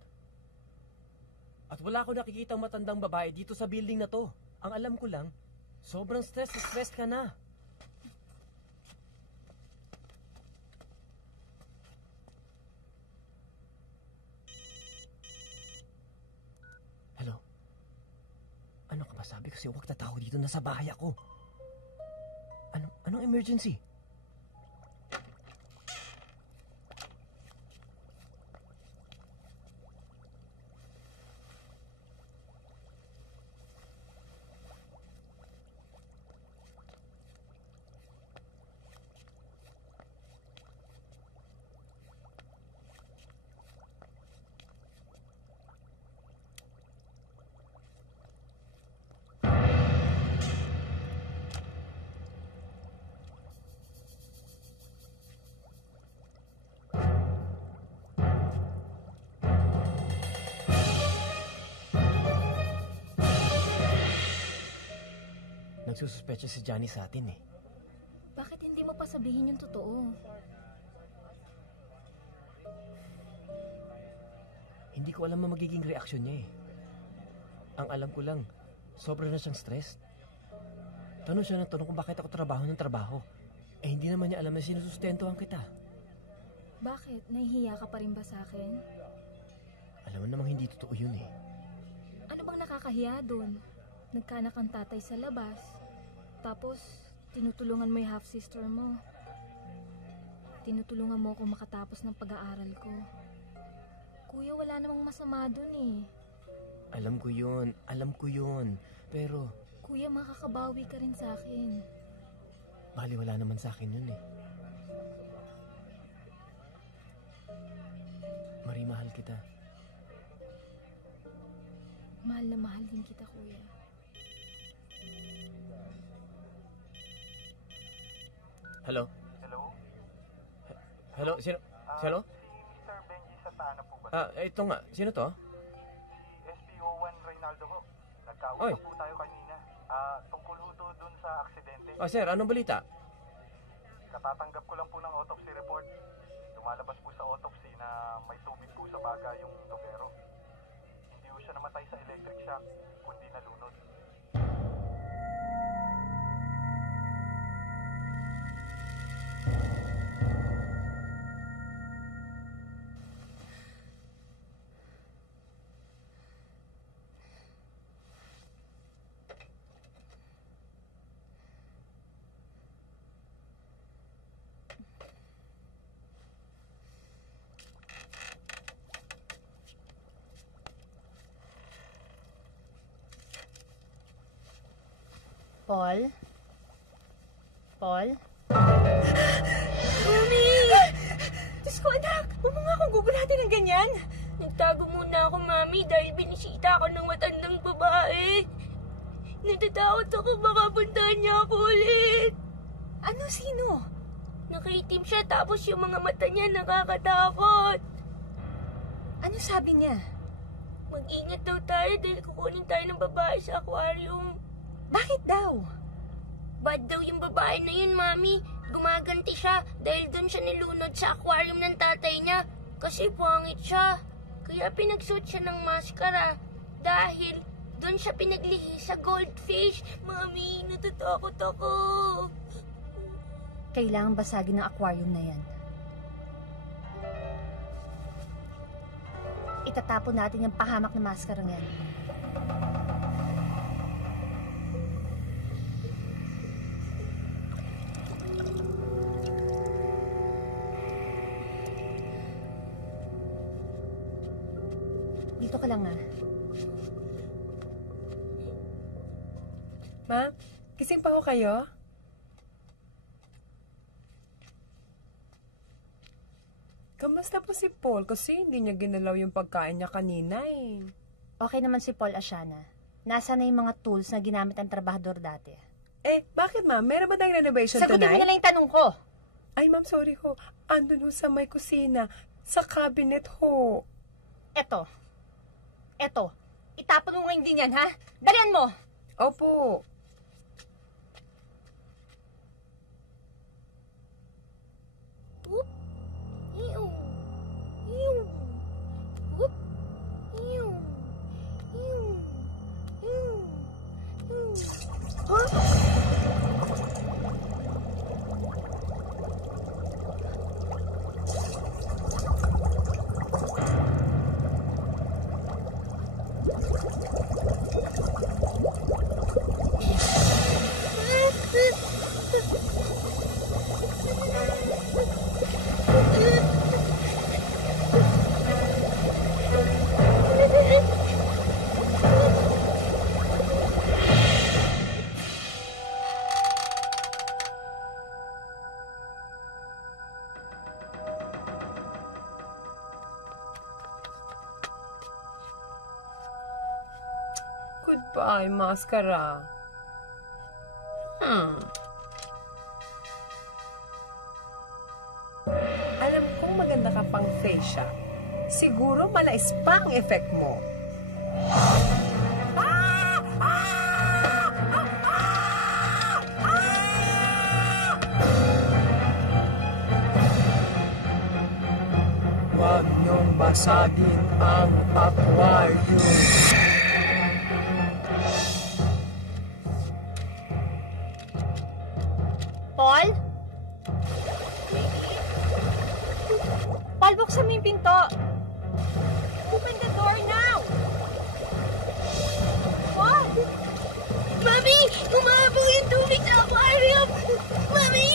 At wala ko nakikitang matandang babae dito sa building na to. Ang alam ko lang, sobrang stressed ka na. Hello? Ano ka ba? Sabi kasi huwag tataho dito, nasa bahay ako. Anong emergency? Nagsususpecha si Johnny sa atin eh. Bakit hindi mo pa sabihin yung totoo? Hindi ko alam ang magiging reaksyon niya eh. Ang alam ko lang, sobra na siyang stress. Tanong siya ng tanong kung bakit ako trabaho ng trabaho. Eh hindi naman niya alam na sinusustentuhan kita. Bakit? Nahihiya ka pa rin ba sa akin? Alam mo namang hindi totoo yun eh. Ano bang nakakahiya doon? Nagkaanak ang tatay sa labas. Tapos, tinutulungan mo yung half-sister mo. Tinutulungan mo ako makatapos ng pag-aaral ko. Kuya, wala namang masama doon eh. Alam ko yun. Pero, Kuya, makakabawi ka rin sa akin. bali wala naman sa akin yun eh. kita. Mahal na mahal din kita, kuya. Hello? Hello? Sino? Sino? Si Mr. Benji Santana po ba? Ito nga. Sino to? Si SPO1 Reynaldo ho. Oy. Nagkausap po tayo kanina. Tungkol ho dun sa aksidente. Sir, anong balita? Katatanggap ko lang po ng autopsy report. Lumalabas po sa autopsy na may tubig po sa baga yung tubero. Hindi po siya namatay sa electric shock, kundi nalunod. Paul? Paul? Mami! Diyos ko, anak! Huwag mo nga akong gugulatin ng ganyan. Nagtago muna ako, Mami, dahil binisita ako ng matandang babae. Natatakot ako baka puntahan niya ako ulit. Ano? Sino? Nakaitim siya tapos yung mga mata niya nakakatakot. Ano sabi niya? Mag-ingat daw tayo dahil kukunin tayo ng babae sa aquarium. Bakit daw? Bad daw yung babae na yun, Mami. Gumaganti siya dahil doon siya nilunod sa aquarium ng tatay niya. Kasi pangit siya. Kaya pinagsuot siya ng maskara. Dahil doon siya pinaglihi sa goldfish. Mami, natatakot ako. Kailangan basagin ng aquarium na yan. Itatapon natin yung pahamak na maskarang yan. Dito ka lang Ma, gising pa ho kayo? Kamusta po si Paul? Kasi hindi niya ginalaw yung pagkain niya kanina eh. Okay naman si Paul Asiana. Nasa na yung mga tools na ginamit ang trabahador dati? Bakit ma'am? Meron ba tayong renovation Sagutin tonight? mo na lang yung tanong ko. Ay ma'am, sorry ho. Andun ho sa may kusina. Sa cabinet ho. Eto. Itapon mo ngayon din yan, ha? Dalian mo! Opo. Whoop. Ew. Ew. Whoop. Ew. Ew. Ew. Ew. Huh? Goodbye, mascara. Alam kong maganda ka pang facial. Siguro malais pa ang effect mo. Huwag niyong basagin ang aquarium. Paul? Paul, buksan mo yung pinto. Open the door now. Paul! Mami! Umabog yung tubig sa aquarium! Mami!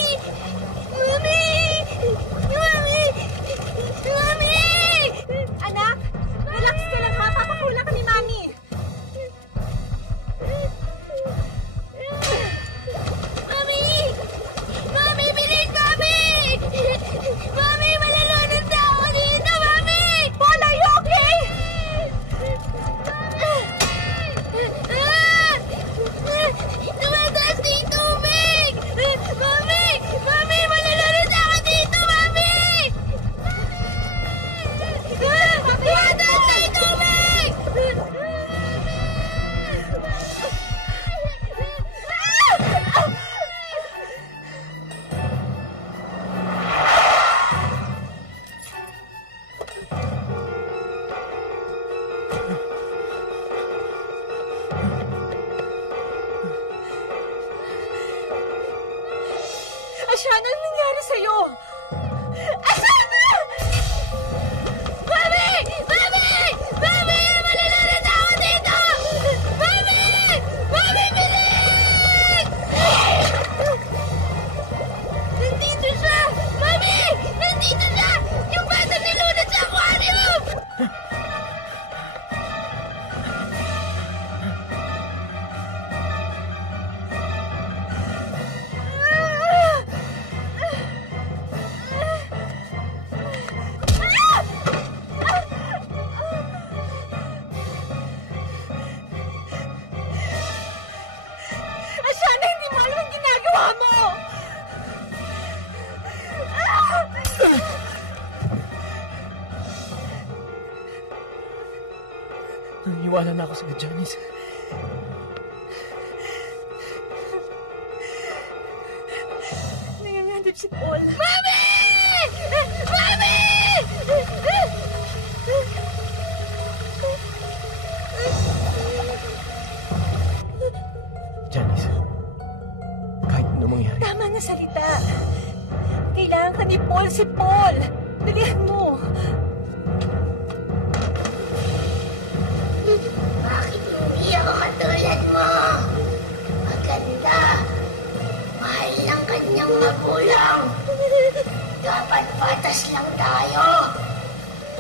Mami! Mami! Mami! Anak, relax ka lang ha. Papakulang ka ni Mami. Ashana, anong nangyari sa'yo? Ashana! Mami! Mami! Mami! Malulunod ako dito! Mami! Mami, bilis! Nandito siya! Mami! Nandito siya! Yung bata nilunod sa aquarium! Ashana, hindi mo alam ang ginagawa mo! Naniniwala na ako sa Janice. Nanganganib si Paul. Mami! Mami! Janice, kahit ano mangyari, Tama na salita. Kailangan ka ni Paul, si Paul. Dalihan mo. Bakit hindi ako katulad mo? Maganda. Mahal ng kanyang magulang. Dapat patas lang tayo.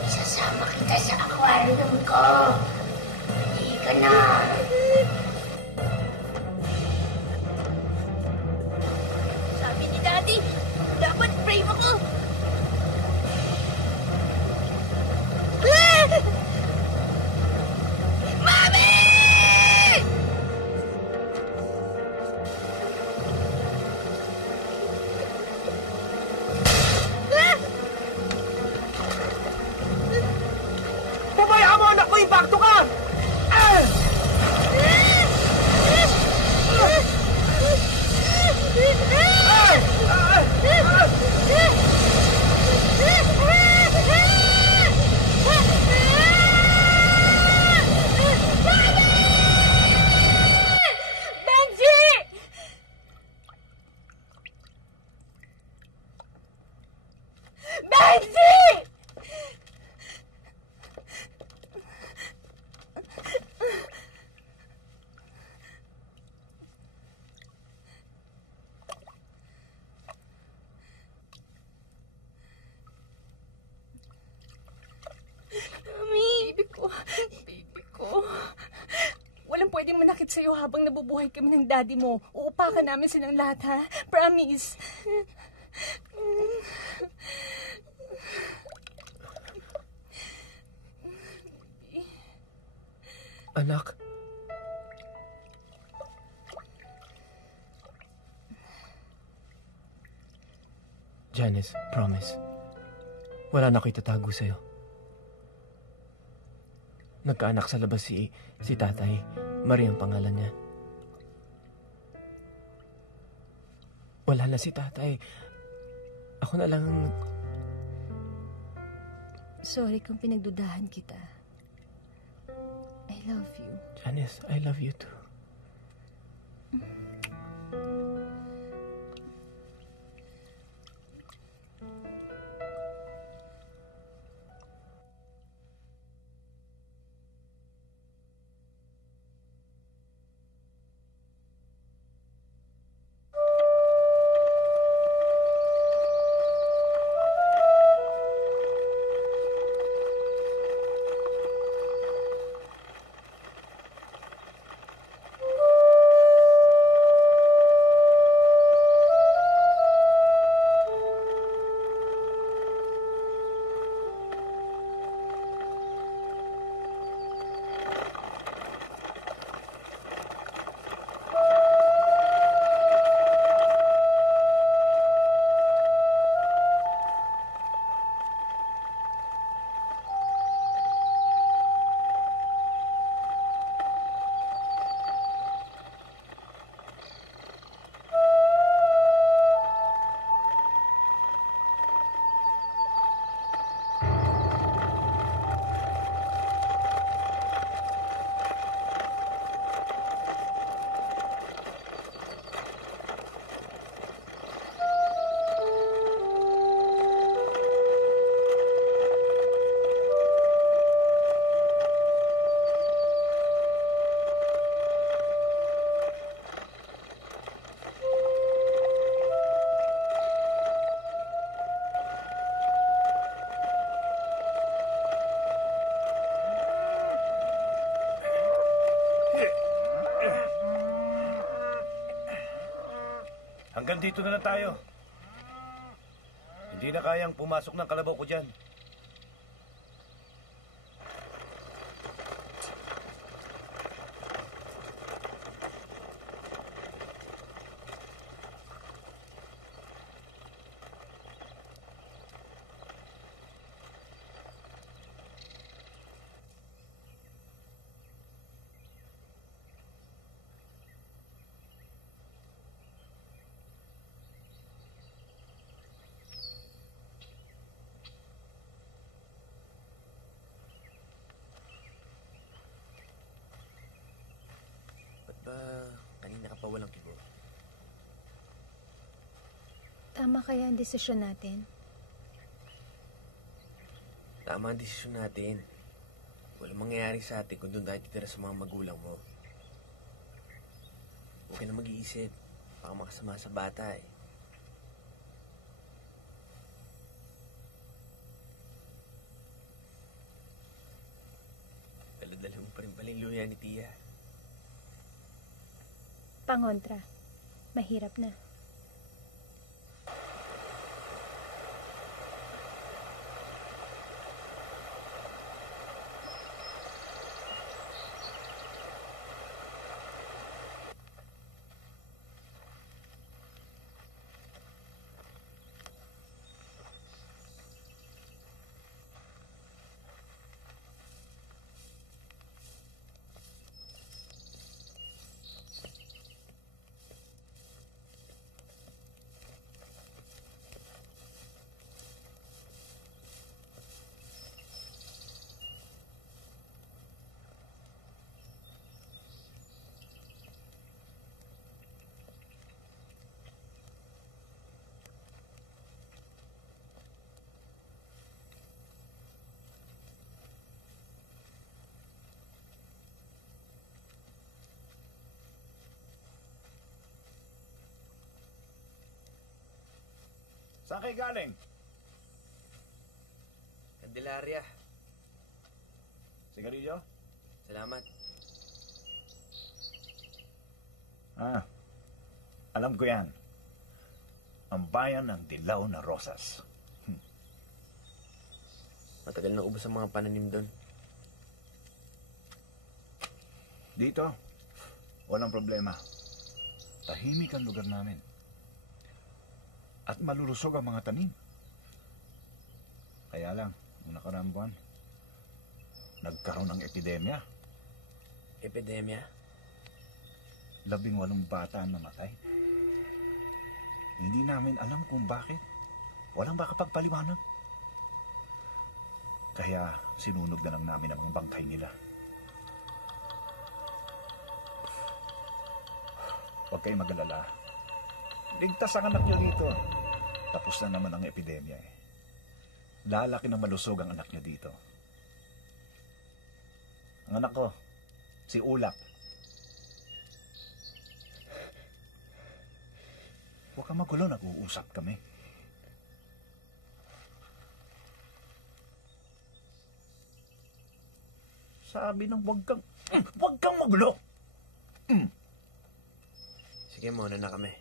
Isasama kita sa aquarium ko. Hindi ka na. Sabi ni Daddy, dapat brave ako. Mami! Pabayaan mo, anak ko! Impacto ka! Benji! Benji! Baby ko. Baby ko. Walang pwedeng manakit sa'yo habang nabubuhay kami ng daddy mo. Uupakan namin silang lahat, ha? Promise. anak. Janice, promise. Wala na ako itatago sa'yo. Nagkaanak sa labas si tatay. Marie ang pangalan niya. Wala na si tatay. Ako na lang... Sorry kung pinagdudahan kita. I love you. Janice, I love you too. Hanggang dito na lang tayo. Hindi na kayang pumasok ng kalabaw ko dyan. Kanina ka pa walang kibo. Tama kaya ang desisyon natin? Tama ang desisyon natin. Walang mangyayari sa atin kung doon tayo titira sa mga magulang mo. Huwag ka na mag-iisip. Baka makasama sa bata eh. Dala-dala mo pa rin pala yung luya ni Tia. Pangontra. Mahirap na. Saan kayo galing? Candelaria. Sigarilyo? Salamat. Alam ko yan. Ang bayan ng dilaw na rosas. Matagal na ubos ang mga pananim doon. Dito, walang problema. Tahimik ang lugar namin. At malulusog ang mga tanim. Kaya lang, nung nakaraang buwan, nagkaroon ng epidemya. Epidemya? 18 bata ang namatay. Hindi namin alam kung bakit. Walang makapagpaliwanag. Kaya sinunog na lang namin ang mga bangkay nila. Huwag kayong mag-alala. Ligtas ang anak niyo dito. Tapos na naman ang epidemya eh. Lalaki ng malusog ang anak niyo dito. Ang anak ko, si Ulak. Huwag kang magulo, nag-uusap kami. Sabi ng huwag kang magulo. Sige, muna na kami.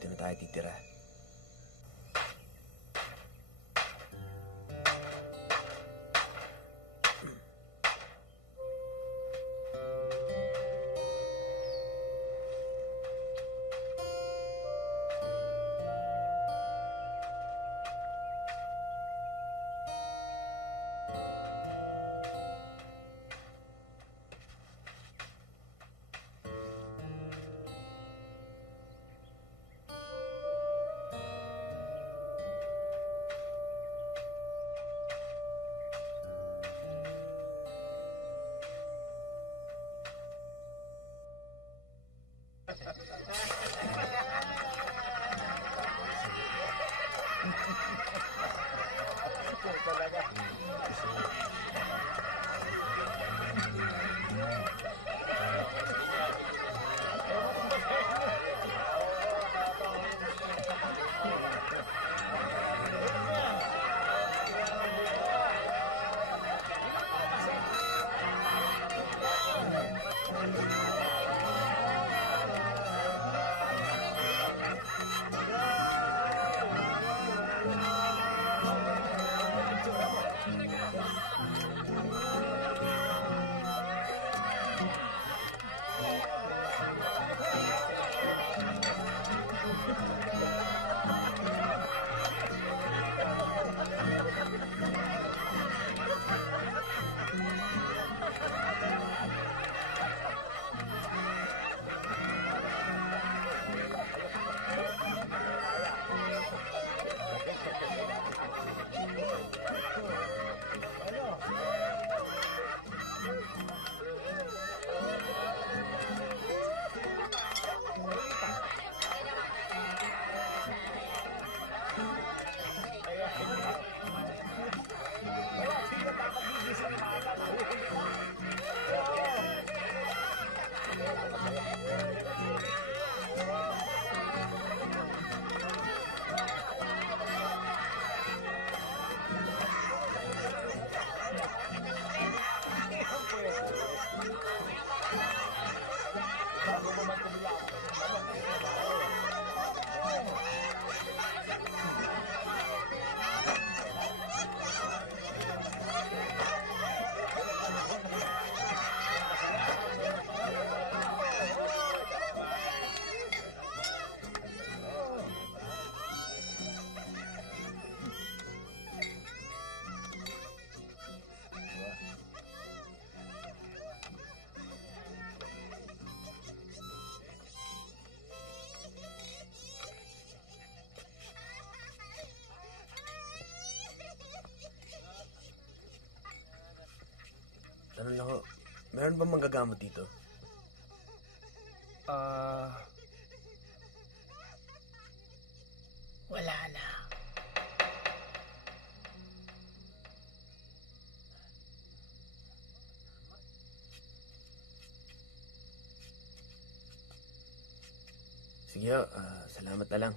Dito na tayo titira. Meron ba manggagamot dito? Wala na. Sige, salamat na lang.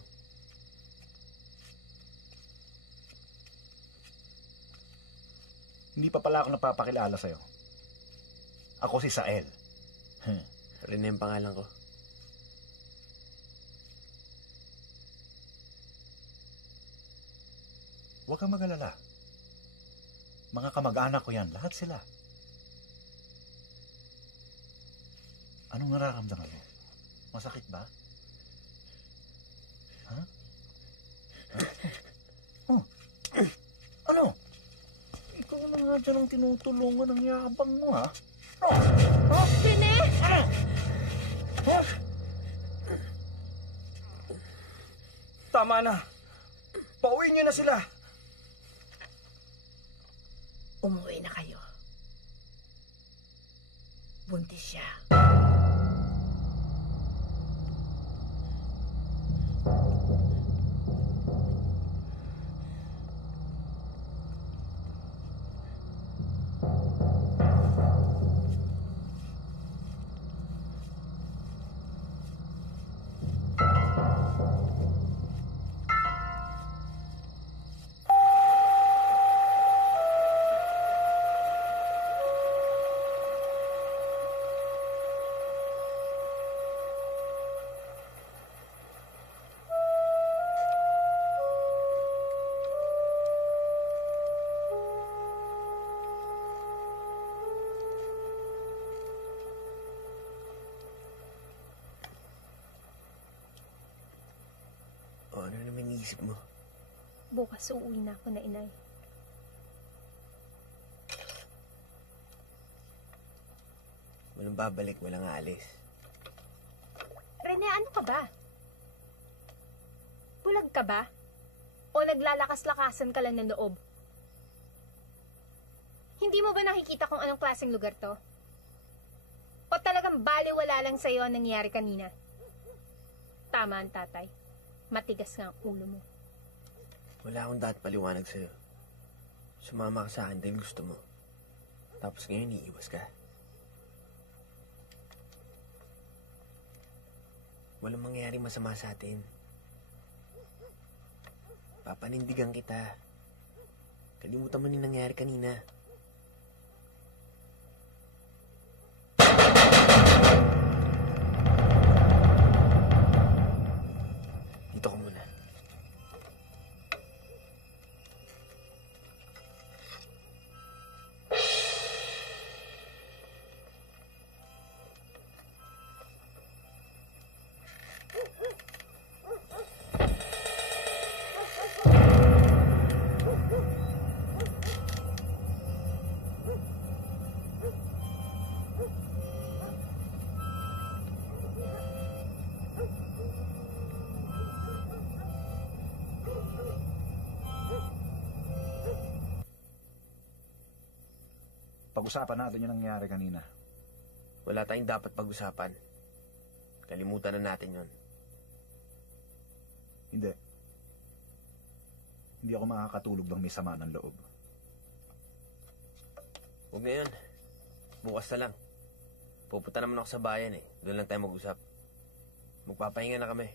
Hindi pa pala ako napapakilala sa'yo. Ako si Sael. Rene ang pangalan ko. Huwag kang mag-alala. Mga kamag-anak ko yan, lahat sila. Anong nararamdaman mo? Masakit ba? Ha? Oh. Ano? Ikaw na nga dyan ang tinutulungan ng yabang mo, ha? Oh. Rene! Ano? Oh. Tama na. Pauwiin niyo na sila. Umuwi na kayo. Buntis siya. Ano naman iisip mo? Bukas uuwi na ako na inay. Walang babalik, walang aalis. Rene, ano ka ba? Bulag ka ba? O naglalakas-lakasan ka lang ng loob? Hindi mo ba nakikita kung anong klaseng lugar to? O talagang baliwala lang sa'yo ang nangyari kanina? Tama ang tatay. Matigas nga ang ulo mo. Wala akong dapat paliwanag sa'yo. Sumama ka sa akin dahil gusto mo. Tapos ngayon iiwas ka. Walang mangyayari masama sa atin. Papanindigan kita. Kalimutan mo yung nangyari kanina. Dito ka muna. Pag-usapan natin yung nangyari kanina. Wala tayong dapat pag-usapan. Kalimutan na natin yon. Hindi. Hindi ako makakatulog ng may sama ng loob. Huwag na yun. Bukas na lang. Pupunta naman ako sa bayan eh. Doon lang tayo mag-usap. Magpapahinga na kami.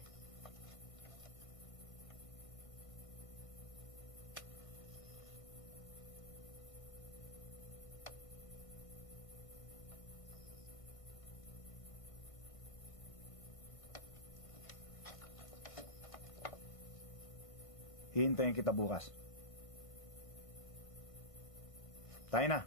Hihintayin kita bukas. Tayo na.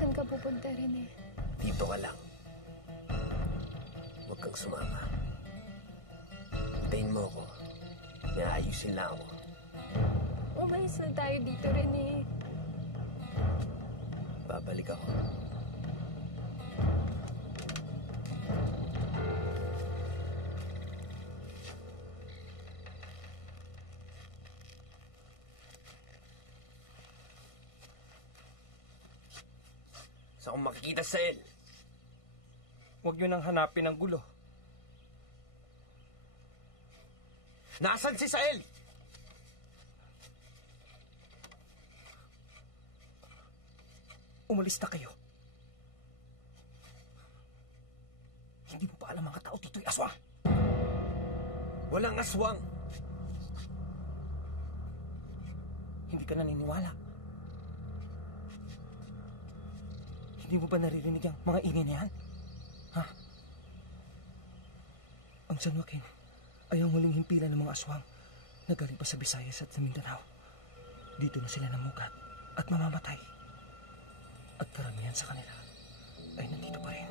Saan ka pupunta rin eh? Dito ka lang. Huwag kang sumama. Hintayin mo ako. May ayusin lang ako. Umalis na tayo dito rin eh. Babalik ako. Saan kong makikita sa El? Huwag nyo nang hanapin ang gulo. Nasaan si Sael? Umalis na kayo. Hindi mo pa alam mga tao dito'y aswang. Walang aswang. Hindi ka naniniwala. Hindi mo ba naririnig ang mga ingay na yan? Ha? Ang San Joaquin ay ang huling himpilan ng mga aswang na galing pa sa Visayas at sa Mindanao. Dito na sila namugat at mamamatay. At karamihan sa kanila ay nandito pa rin.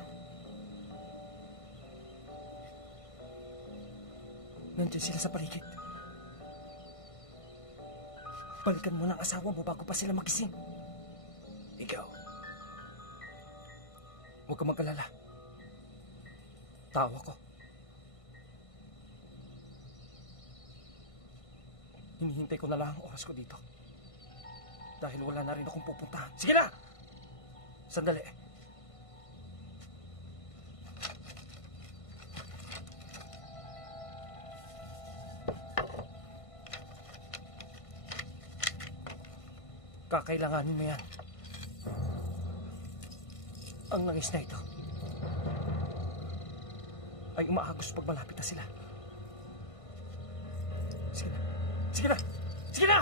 Nandiyan sila sa paligid. Balikan mo ng asawa mo bago pa sila magising. Ikaw. Huwag kang mag-alala. Tao ako. Hinihintay ko na lang ang oras ko dito. Dahil wala na rin akong pupuntahan. Sige na! Sandali. Kakailanganin mo yan. Ang langis na ito ay umaagos pag malapit na sila. Sige na. Sige na! Sige na!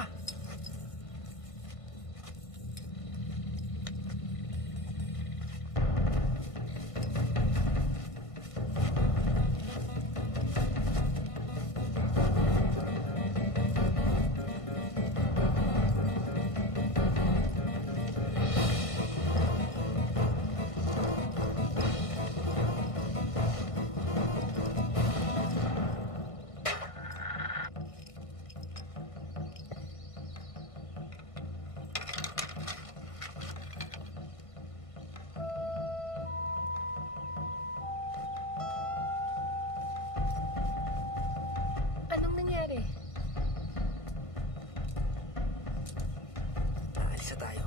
Anong nangyari? Aalis na tayo.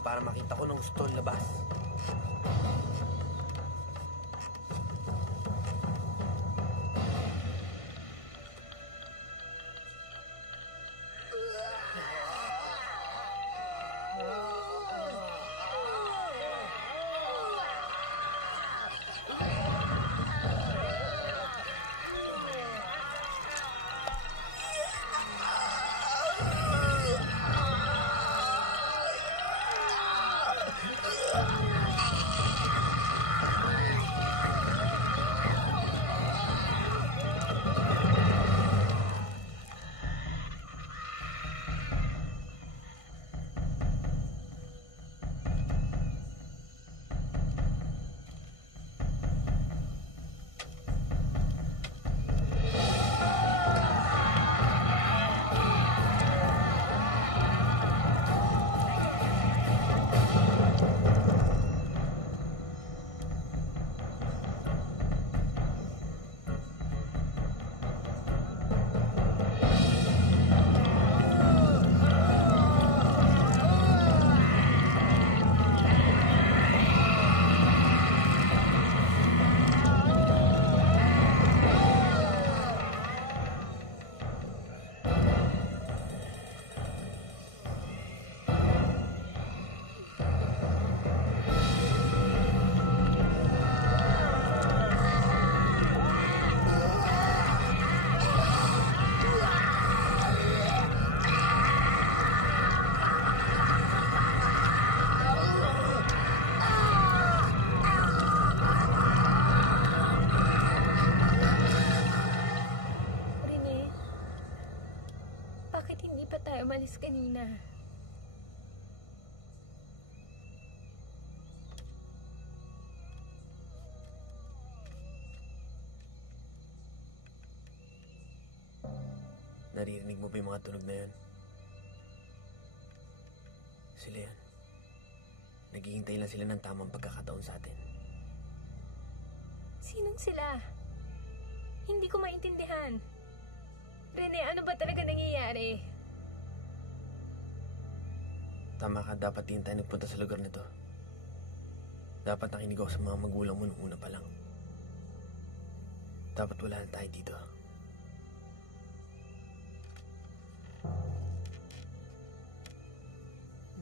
para makita ko ng gusto ang labas. umalis kanina. Naririnig mo ba yung mga tunog na yun? Sila yan. Naghihintay lang sila ng tamang pagkakataon sa atin. Sinong sila? Hindi ko maintindihan. Rene, ano ba talaga nangyayari? Tama ka, dapat din tayo nagpunta sa lugar nito. Dapat nakinig ako sa mga magulang mo nung una pa lang. Dapat wala na tayo dito.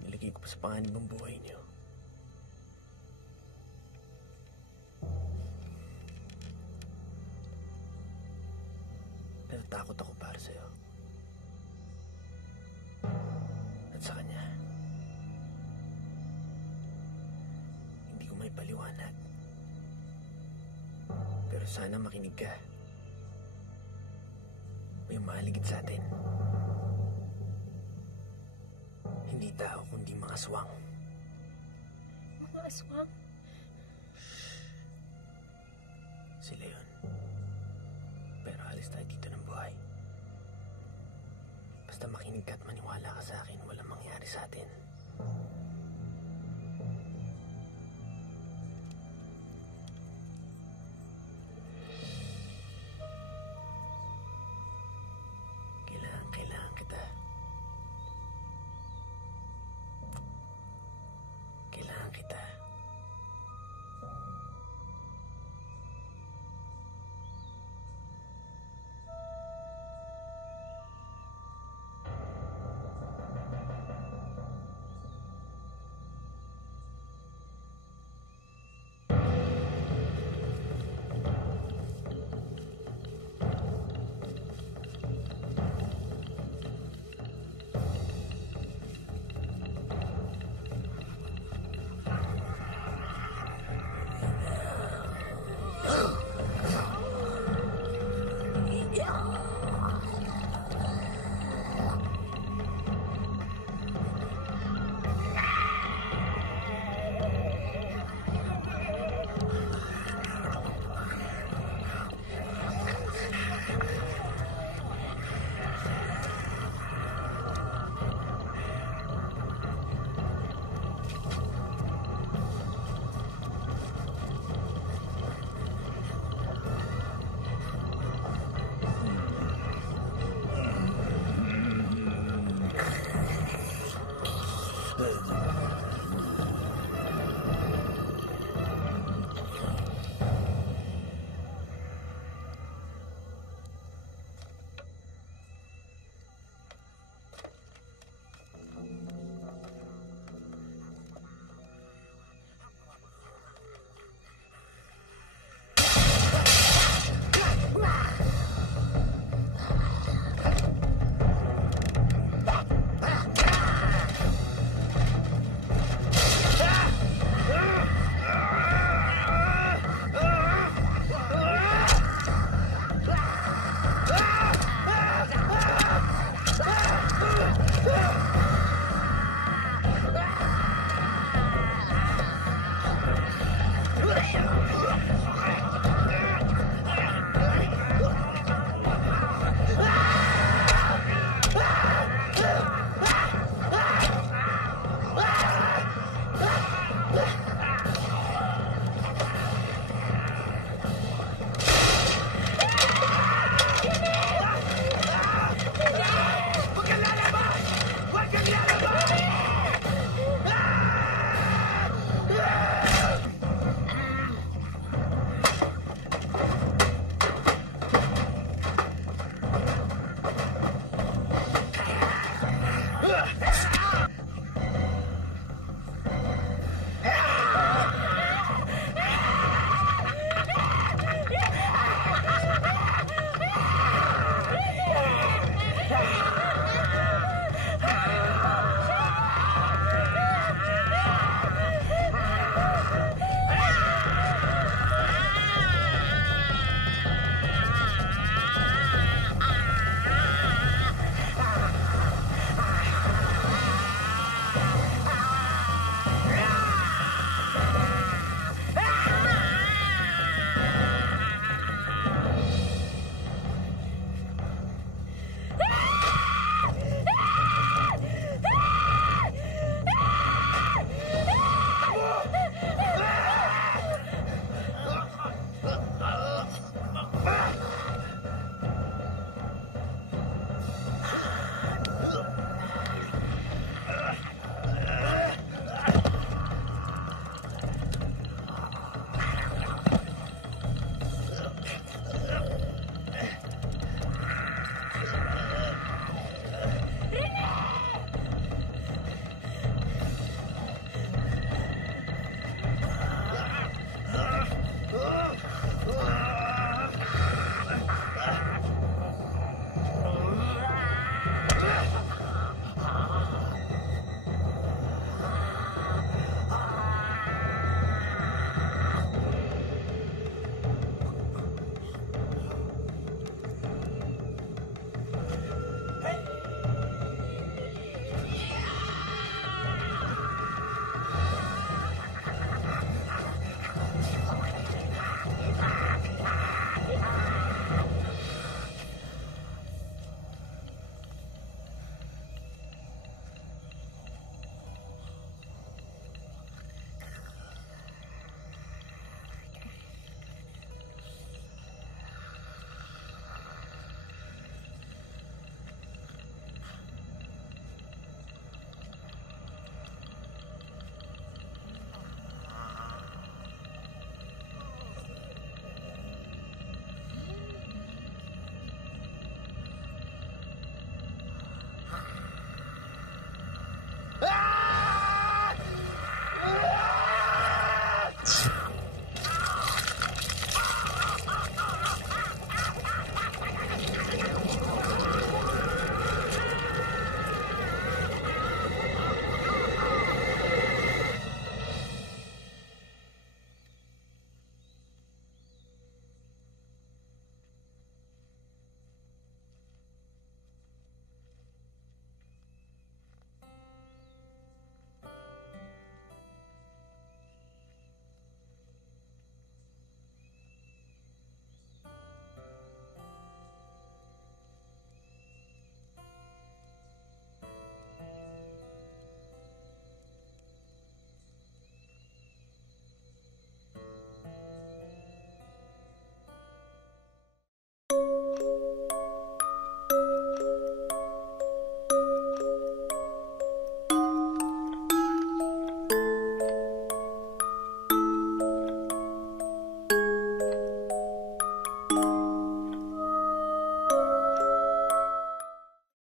Nilagay ko pa sa panganib ang buhay niyo. Natatakot ako para sa'yo. At sa kanya. Hindi ko may paliwanag. Pero sana makinig ka. May maaligid sa atin. Hindi tao, kundi mga aswang. Mga aswang? Sila yun. Pero alis tayo dito ng buhay. Basta makinig ka at maniwala ka sa akin, walang mangyari sa atin. Kailangan kita. Kailangan kita.